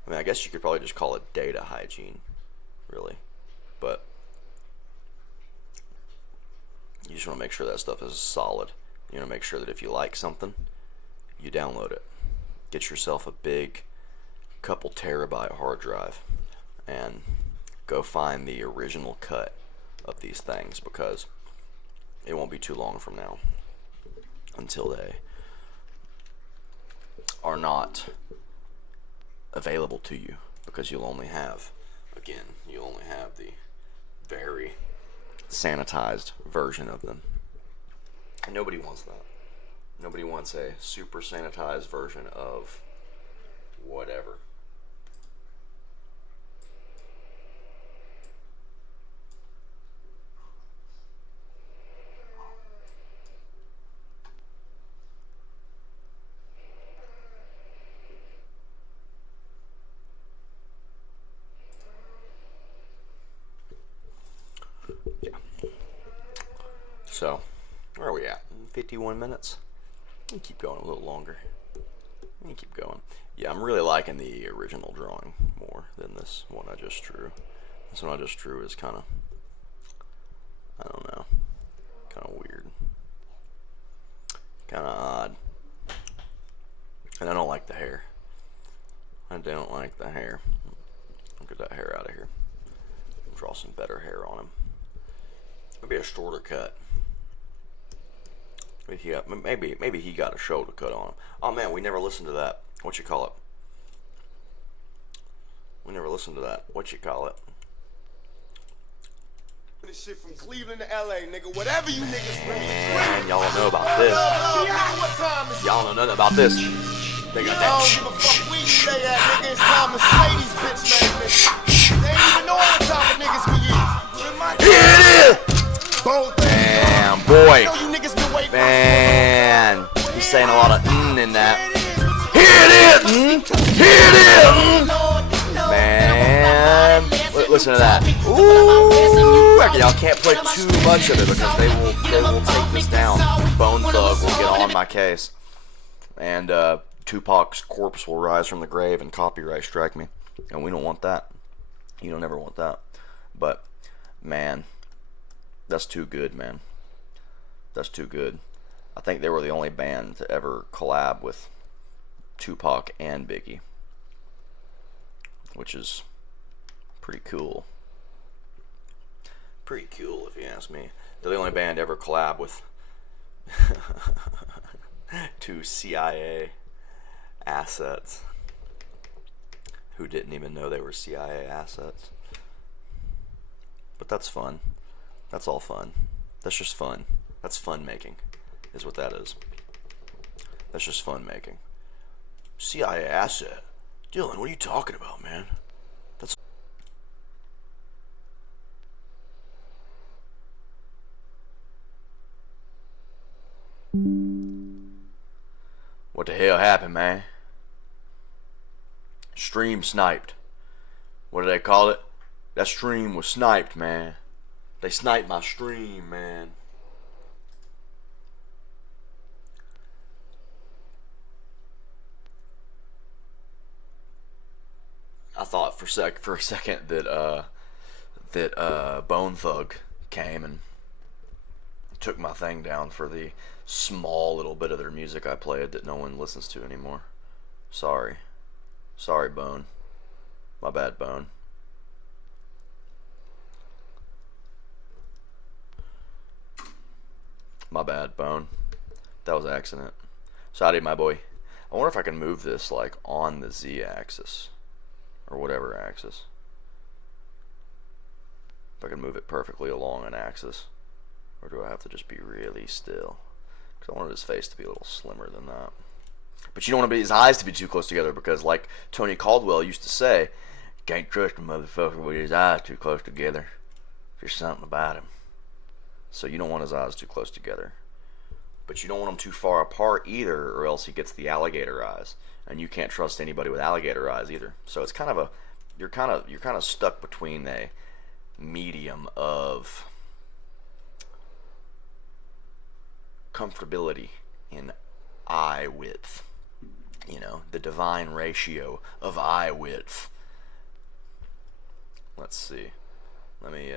I mean, I guess you could probably just call it data hygiene, really, but you just want to make sure that stuff is solid. You want to make sure that if you like something, you download it. Get yourself a big couple terabyte hard drive and go find the original cut of these things, because it won't be too long from now until they are not available to you, because you'll only have the very sanitized version of them. And nobody wants that. Nobody wants a super sanitized version of whatever. So, where are we at? 51 minutes? We can keep going a little longer. We can keep going. Yeah, I'm really liking the original drawing more than this one I just drew. This one I just drew is kind of, I don't know, kind of weird. Kind of odd. And I don't like the hair. I don't like the hair. I'll get that hair out of here. Draw some better hair on him. Maybe a shorter cut. Maybe he got a shoulder cut on him. Oh man, we never listened to that. What you call it? We never listened to that. What you call it? This shit from Cleveland to LA, nigga. Whatever you niggas bring. And y'all don't know about this. Y'all don't know nothing about this. They got that. I don't give a fuck where you stay at, nigga. It's time to slay these bitch niggas. They ain't even know what type of niggas we is. Here it is! Damn, boy. Man, he's saying a lot of in that. Here it is! Here it is! Man, listen to that. Ooh, y'all can't play too much of it, because they will take this down. Bone Thug will get on my case, and Tupac's corpse will rise from the grave and copyright strike me, and we don't want that. You don't ever want that. But man, that's too good, man. That's too good. I think they were the only band to ever collab with Tupac and Biggie, which is pretty cool. Pretty cool, if you ask me. They're the only band to ever collab with two CIA assets who didn't even know they were CIA assets. But that's fun. That's all fun. That's just fun. That's fun making, is what that is. That's just fun making. CIA asset? Dylan, what are you talking about, man? That's... What the hell happened, man? Stream sniped. What do they call it? That stream was sniped, man. They sniped my stream, man. I thought for a second that Bone Thug came and took my thing down for the small little bit of their music I played that no one listens to anymore. Sorry, Bone. My bad, Bone. My bad, Bone. That was an accident. Sorry, my boy. I wonder if I can move this like on the Z-axis or whatever axis. If I can move it perfectly along an axis, or do I have to just be really still? Because I wanted his face to be a little slimmer than that. But you don't want his eyes to be too close together, because like Tony Caldwell used to say, can't trust a motherfucker with his eyes too close together. There's something about him. So you don't want his eyes too close together. But you don't want them too far apart either, or else he gets the alligator eyes. And you can't trust anybody with alligator eyes either. So it's kind of a, you're kind of stuck between a medium of comfortability in eye width. You know, the divine ratio of eye width. Let's see. Let me,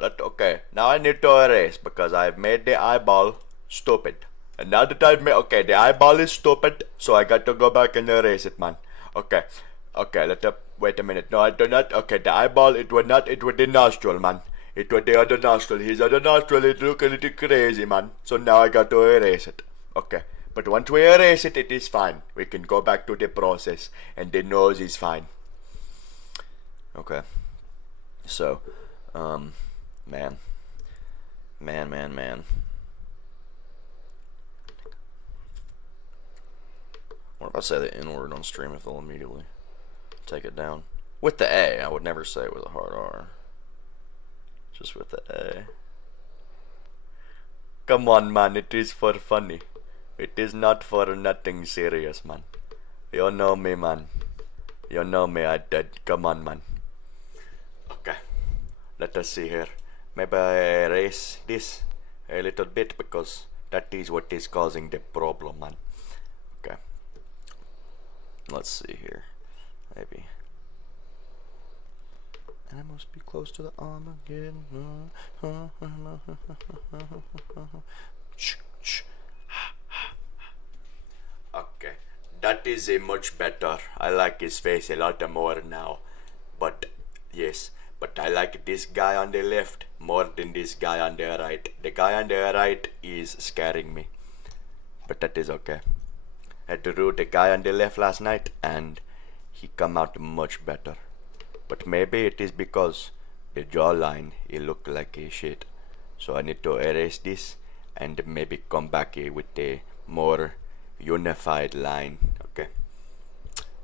okay, now I need to erase because I've made the eyeball stupid. And now that I've made, okay, the eyeball is stupid, so I got to go back and erase it, man. Okay, wait a minute. No, I do not, okay, the eyeball, it was the nostril, man. It was the other nostril. His other nostril, it look a little crazy, man. So now I got to erase it. Okay. But once we erase it, it is fine. We can go back to the process, and the nose is fine. Okay. So, man. What if I say the N word on stream if they'll immediately take it down? With the A. I would never say it with a hard R. Just with the A. Come on, man. It is for funny. It is not for nothing serious, man. You know me, man. You know me, I did. Come on, man. Okay. Let us see here. Maybe I erase this a little bit because that is what is causing the problem, man. Okay. Let's see here. Maybe. And I must be close to the arm again. Shh, shh. Okay, that is a much better. I like his face a lot more now. But, yes, but I like this guy on the left more than this guy on the right. The guy on the right is scaring me. But that is okay. I had to do the guy on the left last night and he come out much better. But maybe it is because the jawline, it look like a shit. So I need to erase this and maybe come back with a more unified line. Okay,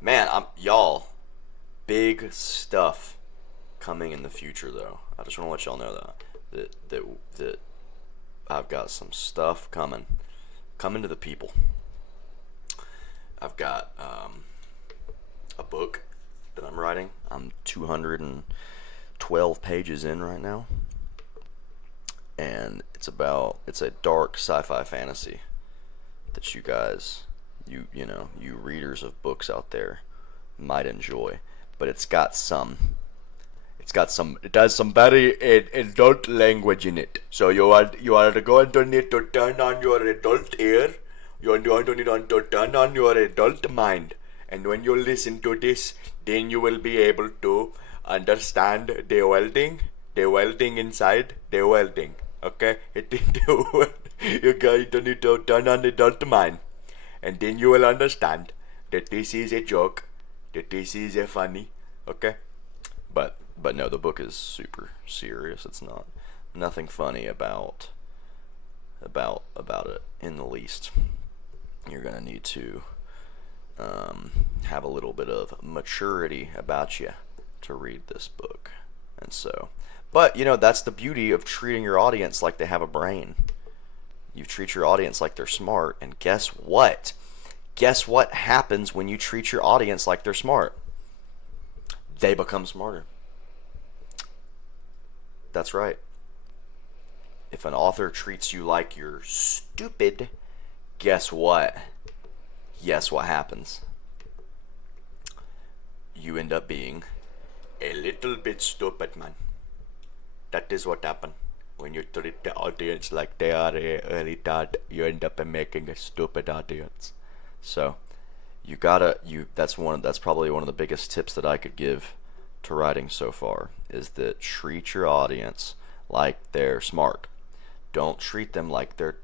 man, y'all, big stuff coming in the future though. I just want to let y'all know that I've got some stuff coming to the people. I've got a book that I'm writing. I'm 212 pages in right now, and it's a dark sci-fi fantasy that you guys, you readers of books out there might enjoy. But it does some very adult language in it. So you are going to need to turn on your adult ear. You are going to need to turn on your adult mind. And when you listen to this, then you will be able to understand the welding inside the welding. Okay? You're going to need to turn on the adult mind. And then you will understand that this is a joke, that this is a funny. Okay? But no, the book is super serious. It's nothing funny about it in the least. You're gonna need to have a little bit of maturity about you to read this book. And so, but that's the beauty of treating your audience like they have a brain. You treat your audience like they're smart, and guess what? Guess what happens when you treat your audience like they're smart? They become smarter. That's right. If an author treats you like you're stupid, guess what? Guess what happens? You end up being a little bit stupid, man. That is what happens. When you treat the audience like they are a retard, you end up making a stupid audience. So, that's probably one of the biggest tips that I could give to writing so far, is that treat your audience like they're smart. Don't treat them like they're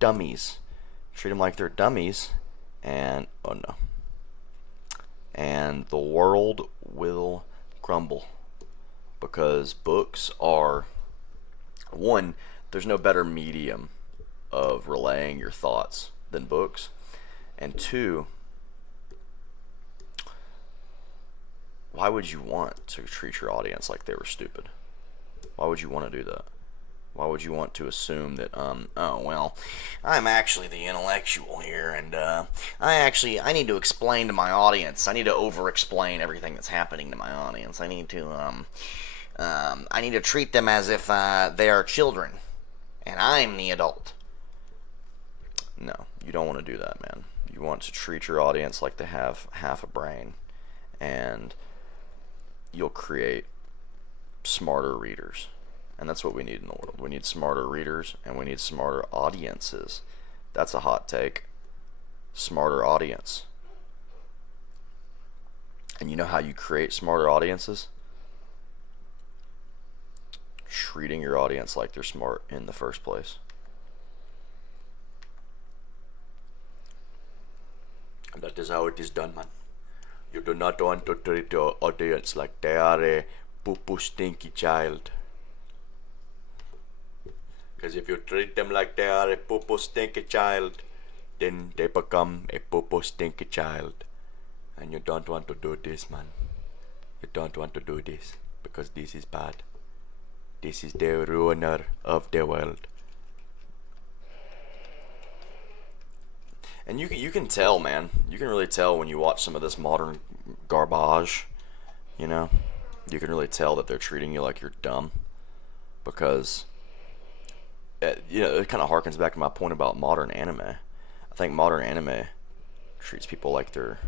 dummies. Treat them like they're dummies, and oh no. And the world will crumble, because books are, one, there's no better medium of relaying your thoughts than books, and two, why would you want to treat your audience like they were stupid? Why would you want to do that? Why would you want to assume that, oh, well, I'm actually the intellectual here, and I need to explain to my audience. I need to over-explain everything that's happening to my audience. I need to treat them as if they are children, and I'm the adult. No, you don't want to do that, man. You want to treat your audience like they have half a brain, and you'll create smarter readers. And that's what we need in the world. We need smarter readers, and we need smarter audiences. That's a hot take. Smarter audience. And you know how you create smarter audiences? Treating your audience like they're smart in the first place. And that is how it is done, man. You do not want to treat your audience like they are a poo-poo stinky child. Because if you treat them like they are a poo-poo stinky child, then they become a poo-poo stinky child. And you don't want to do this, man. You don't want to do this, because this is bad. This is the ruiner of the world. And you can tell, man. You can really tell when you watch some of this modern garbage. You know? You can really tell that they're treating you like you're dumb. Because it kind of harkens back to my point about modern anime. I think modern anime treats people like they're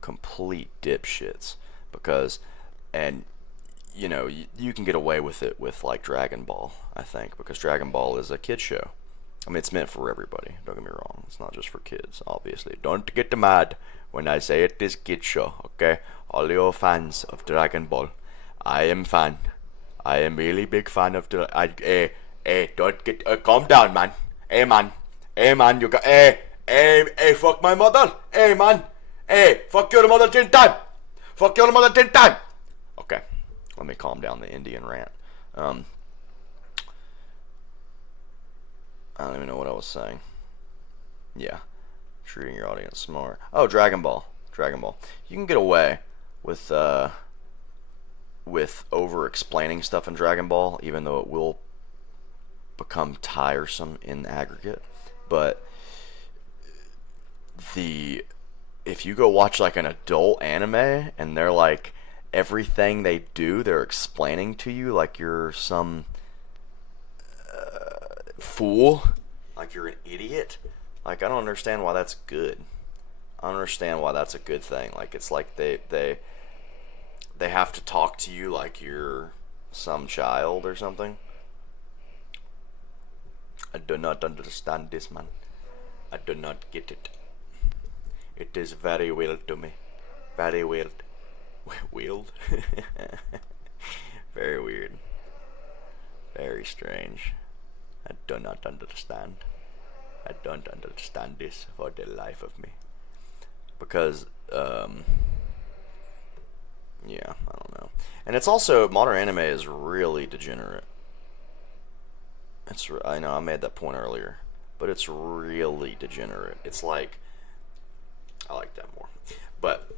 complete dipshits, because, and you can get away with it with like Dragon Ball, I think, because Dragon Ball is a kid show. I mean, it's meant for everybody, don't get me wrong. It's not just for kids, obviously. Don't get mad when I say it is kid show, okay? All your fans of Dragon Ball, I am fan. I am really big fan of Hey, don't get, calm down, man. Hey, man, you got, hey, fuck my mother. Hey, man, hey, fuck your mother 10 times. Fuck your mother 10 times. Okay, let me calm down the Indian rant. I don't even know what I was saying. Yeah, treating your audience smart. Oh, Dragon Ball. You can get away with over-explaining stuff in Dragon Ball, even though it will become tiresome in aggregate. But if you go watch like an adult anime and they're like, everything they do they're explaining to you like you're some fool, like you're an idiot, like I don't understand why that's good. I don't understand why that's a good thing. Like, it's like they have to talk to you like you're some child or something. I do not understand this, man. I do not get it. It is very weird to me. Very weird. Weird? Very weird. Very strange. I do not understand. I don't understand this for the life of me. Because, yeah, I don't know. And it's also, modern anime is really degenerate. I know I made that point earlier, but it's really degenerate. It's like, I like that more, but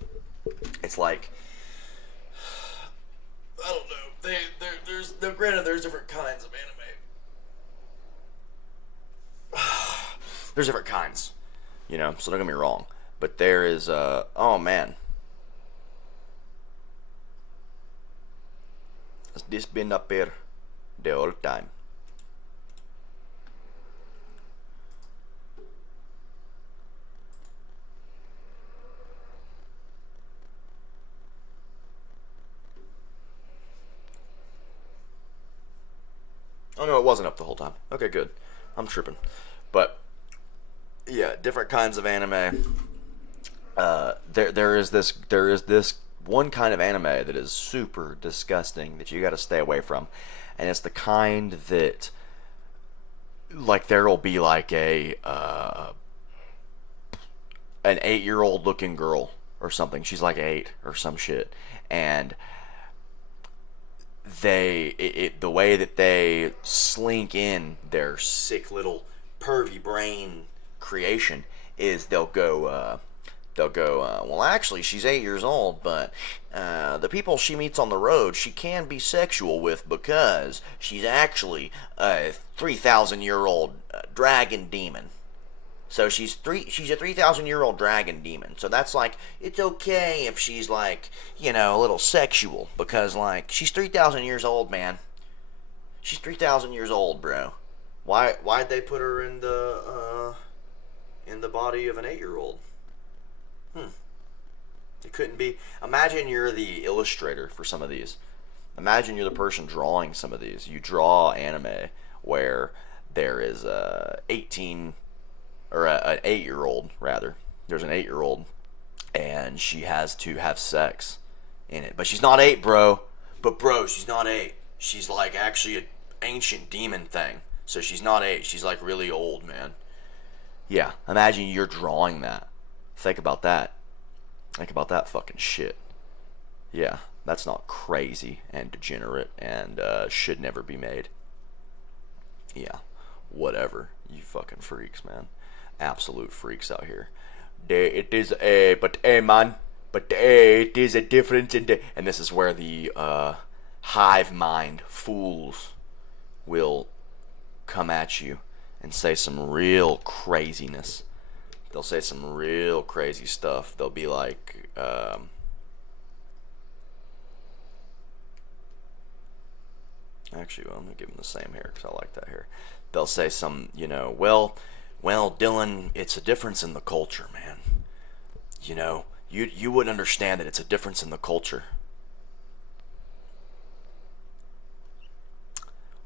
it's like, I don't know. Granted, there's different kinds of anime. There's different kinds, so don't get me wrong. But there is, oh man. Has this been up here the whole time? Oh no, it wasn't up the whole time. Okay, good. I'm tripping. But yeah, different kinds of anime. There is this one kind of anime that is super disgusting that you got to stay away from, and it's the kind that like there'll be like an 8-year-old looking girl or something. She's like 8 or some shit, and the way that they slink in their sick little pervy brain creation is they'll go, well, actually, she's 8 years old, but the people she meets on the road, she can be sexual with because she's actually a 3,000-year-old dragon demon. So she's a 3,000-year-old dragon demon. So that's like, it's okay if she's like, you know, a little sexual, because like, she's 3,000 years old, man. She's 3,000 years old, bro. Why'd they put her in the body of an 8-year-old? It couldn't be. Imagine you're the illustrator for some of these. Imagine you're the person drawing some of these. You draw anime where there is an 8-year-old, rather. There's an 8-year-old, and she has to have sex in it. But she's not 8, bro. But bro, she's not 8. She's like actually an ancient demon thing. So she's not 8. She's like really old, man. Yeah, imagine you're drawing that. Think about that. Think about that fucking shit. Yeah, that's not crazy and degenerate and should never be made. Yeah, whatever. You fucking freaks, man. Absolute freaks out here. It is a difference in the, and this is where the hive mind fools will come at you and say some real craziness. They'll say some real crazy stuff. They'll be like, actually, well, I'm gonna give them the same hair because I like that hair. They'll say some, you know, well, Dylan, it's a difference in the culture, man. You know, you wouldn't understand that it's a difference in the culture.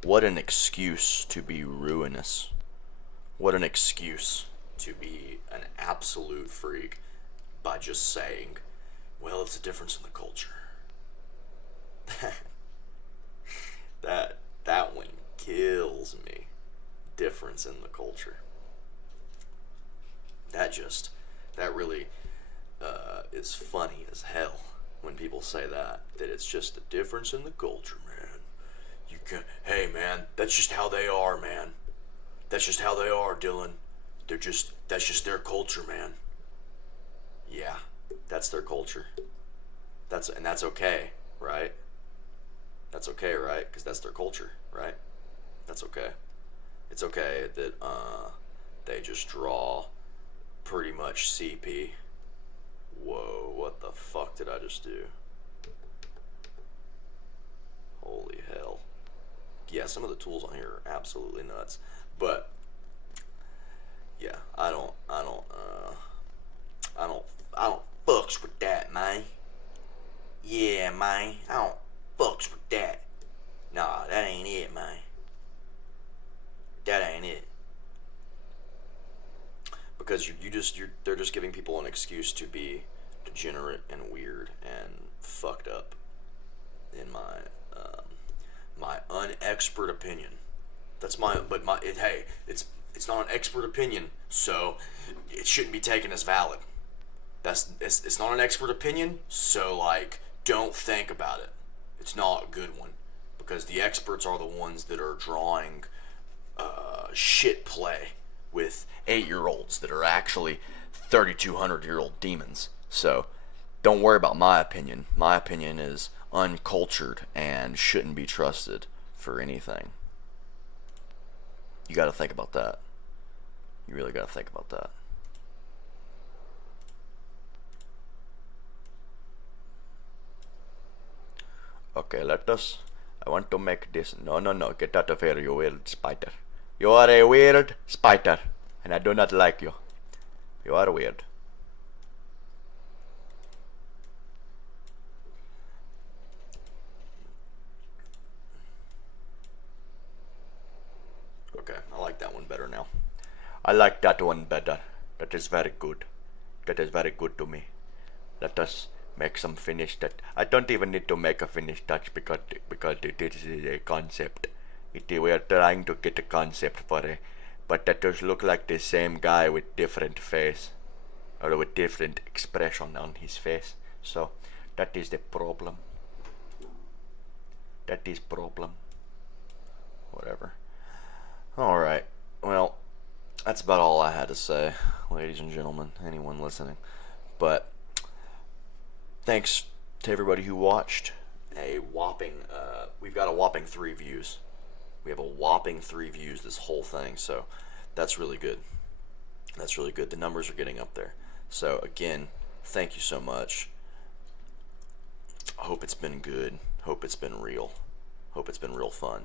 What an excuse to be ruinous. What an excuse to be an absolute freak by just saying, well, it's a difference in the culture. That one kills me. Difference in the culture. That really is funny as hell when people say that it's just a difference in the culture, man. You can, hey man, that's just how they are, man. That's just how they are, Dylan. That's just their culture, man. Yeah, that's their culture. That's okay, right? That's okay, right? Because that's their culture, right? That's okay. It's okay that they just draw pretty much CP. Whoa, what the fuck did I just do? Holy hell. Yeah, some of the tools on here are absolutely nuts. But yeah, I don't fucks with that, man. Yeah, man, I don't fucks with that. Nah, that ain't it, man. That ain't it. Because they're just giving people an excuse to be degenerate and weird and fucked up. In my my unexpert opinion. It's not an expert opinion, so it shouldn't be taken as valid. It's not an expert opinion, so like, don't think about it. It's not a good one, because the experts are the ones that are drawing shit play with 8-year-olds that are actually 3,200-year-old demons. So don't worry about my opinion. My opinion is uncultured and shouldn't be trusted for anything. You gotta think about that. You really gotta think about that. Okay, I want to make this. No, get out of here, you weird spider. You are a weird spider, and I do not like you. You are weird. Okay, I like that one better now. I like that one better. That is very good. That is very good to me. Let us make some finish that. I don't even need to make a finish touch because it is a concept. We are trying to get a concept for but that does look like the same guy with different face, or with different expression on his face. So that is the problem. That is problem. Whatever. Alright, well, that's about all I had to say, ladies and gentlemen, anyone listening. But thanks to everybody who watched. We've got a whopping 3 views. We have a whopping 3 views this whole thing, so that's really good. That's really good. The numbers are getting up there. So again, thank you so much. I hope it's been good. Hope it's been real. Hope it's been real fun.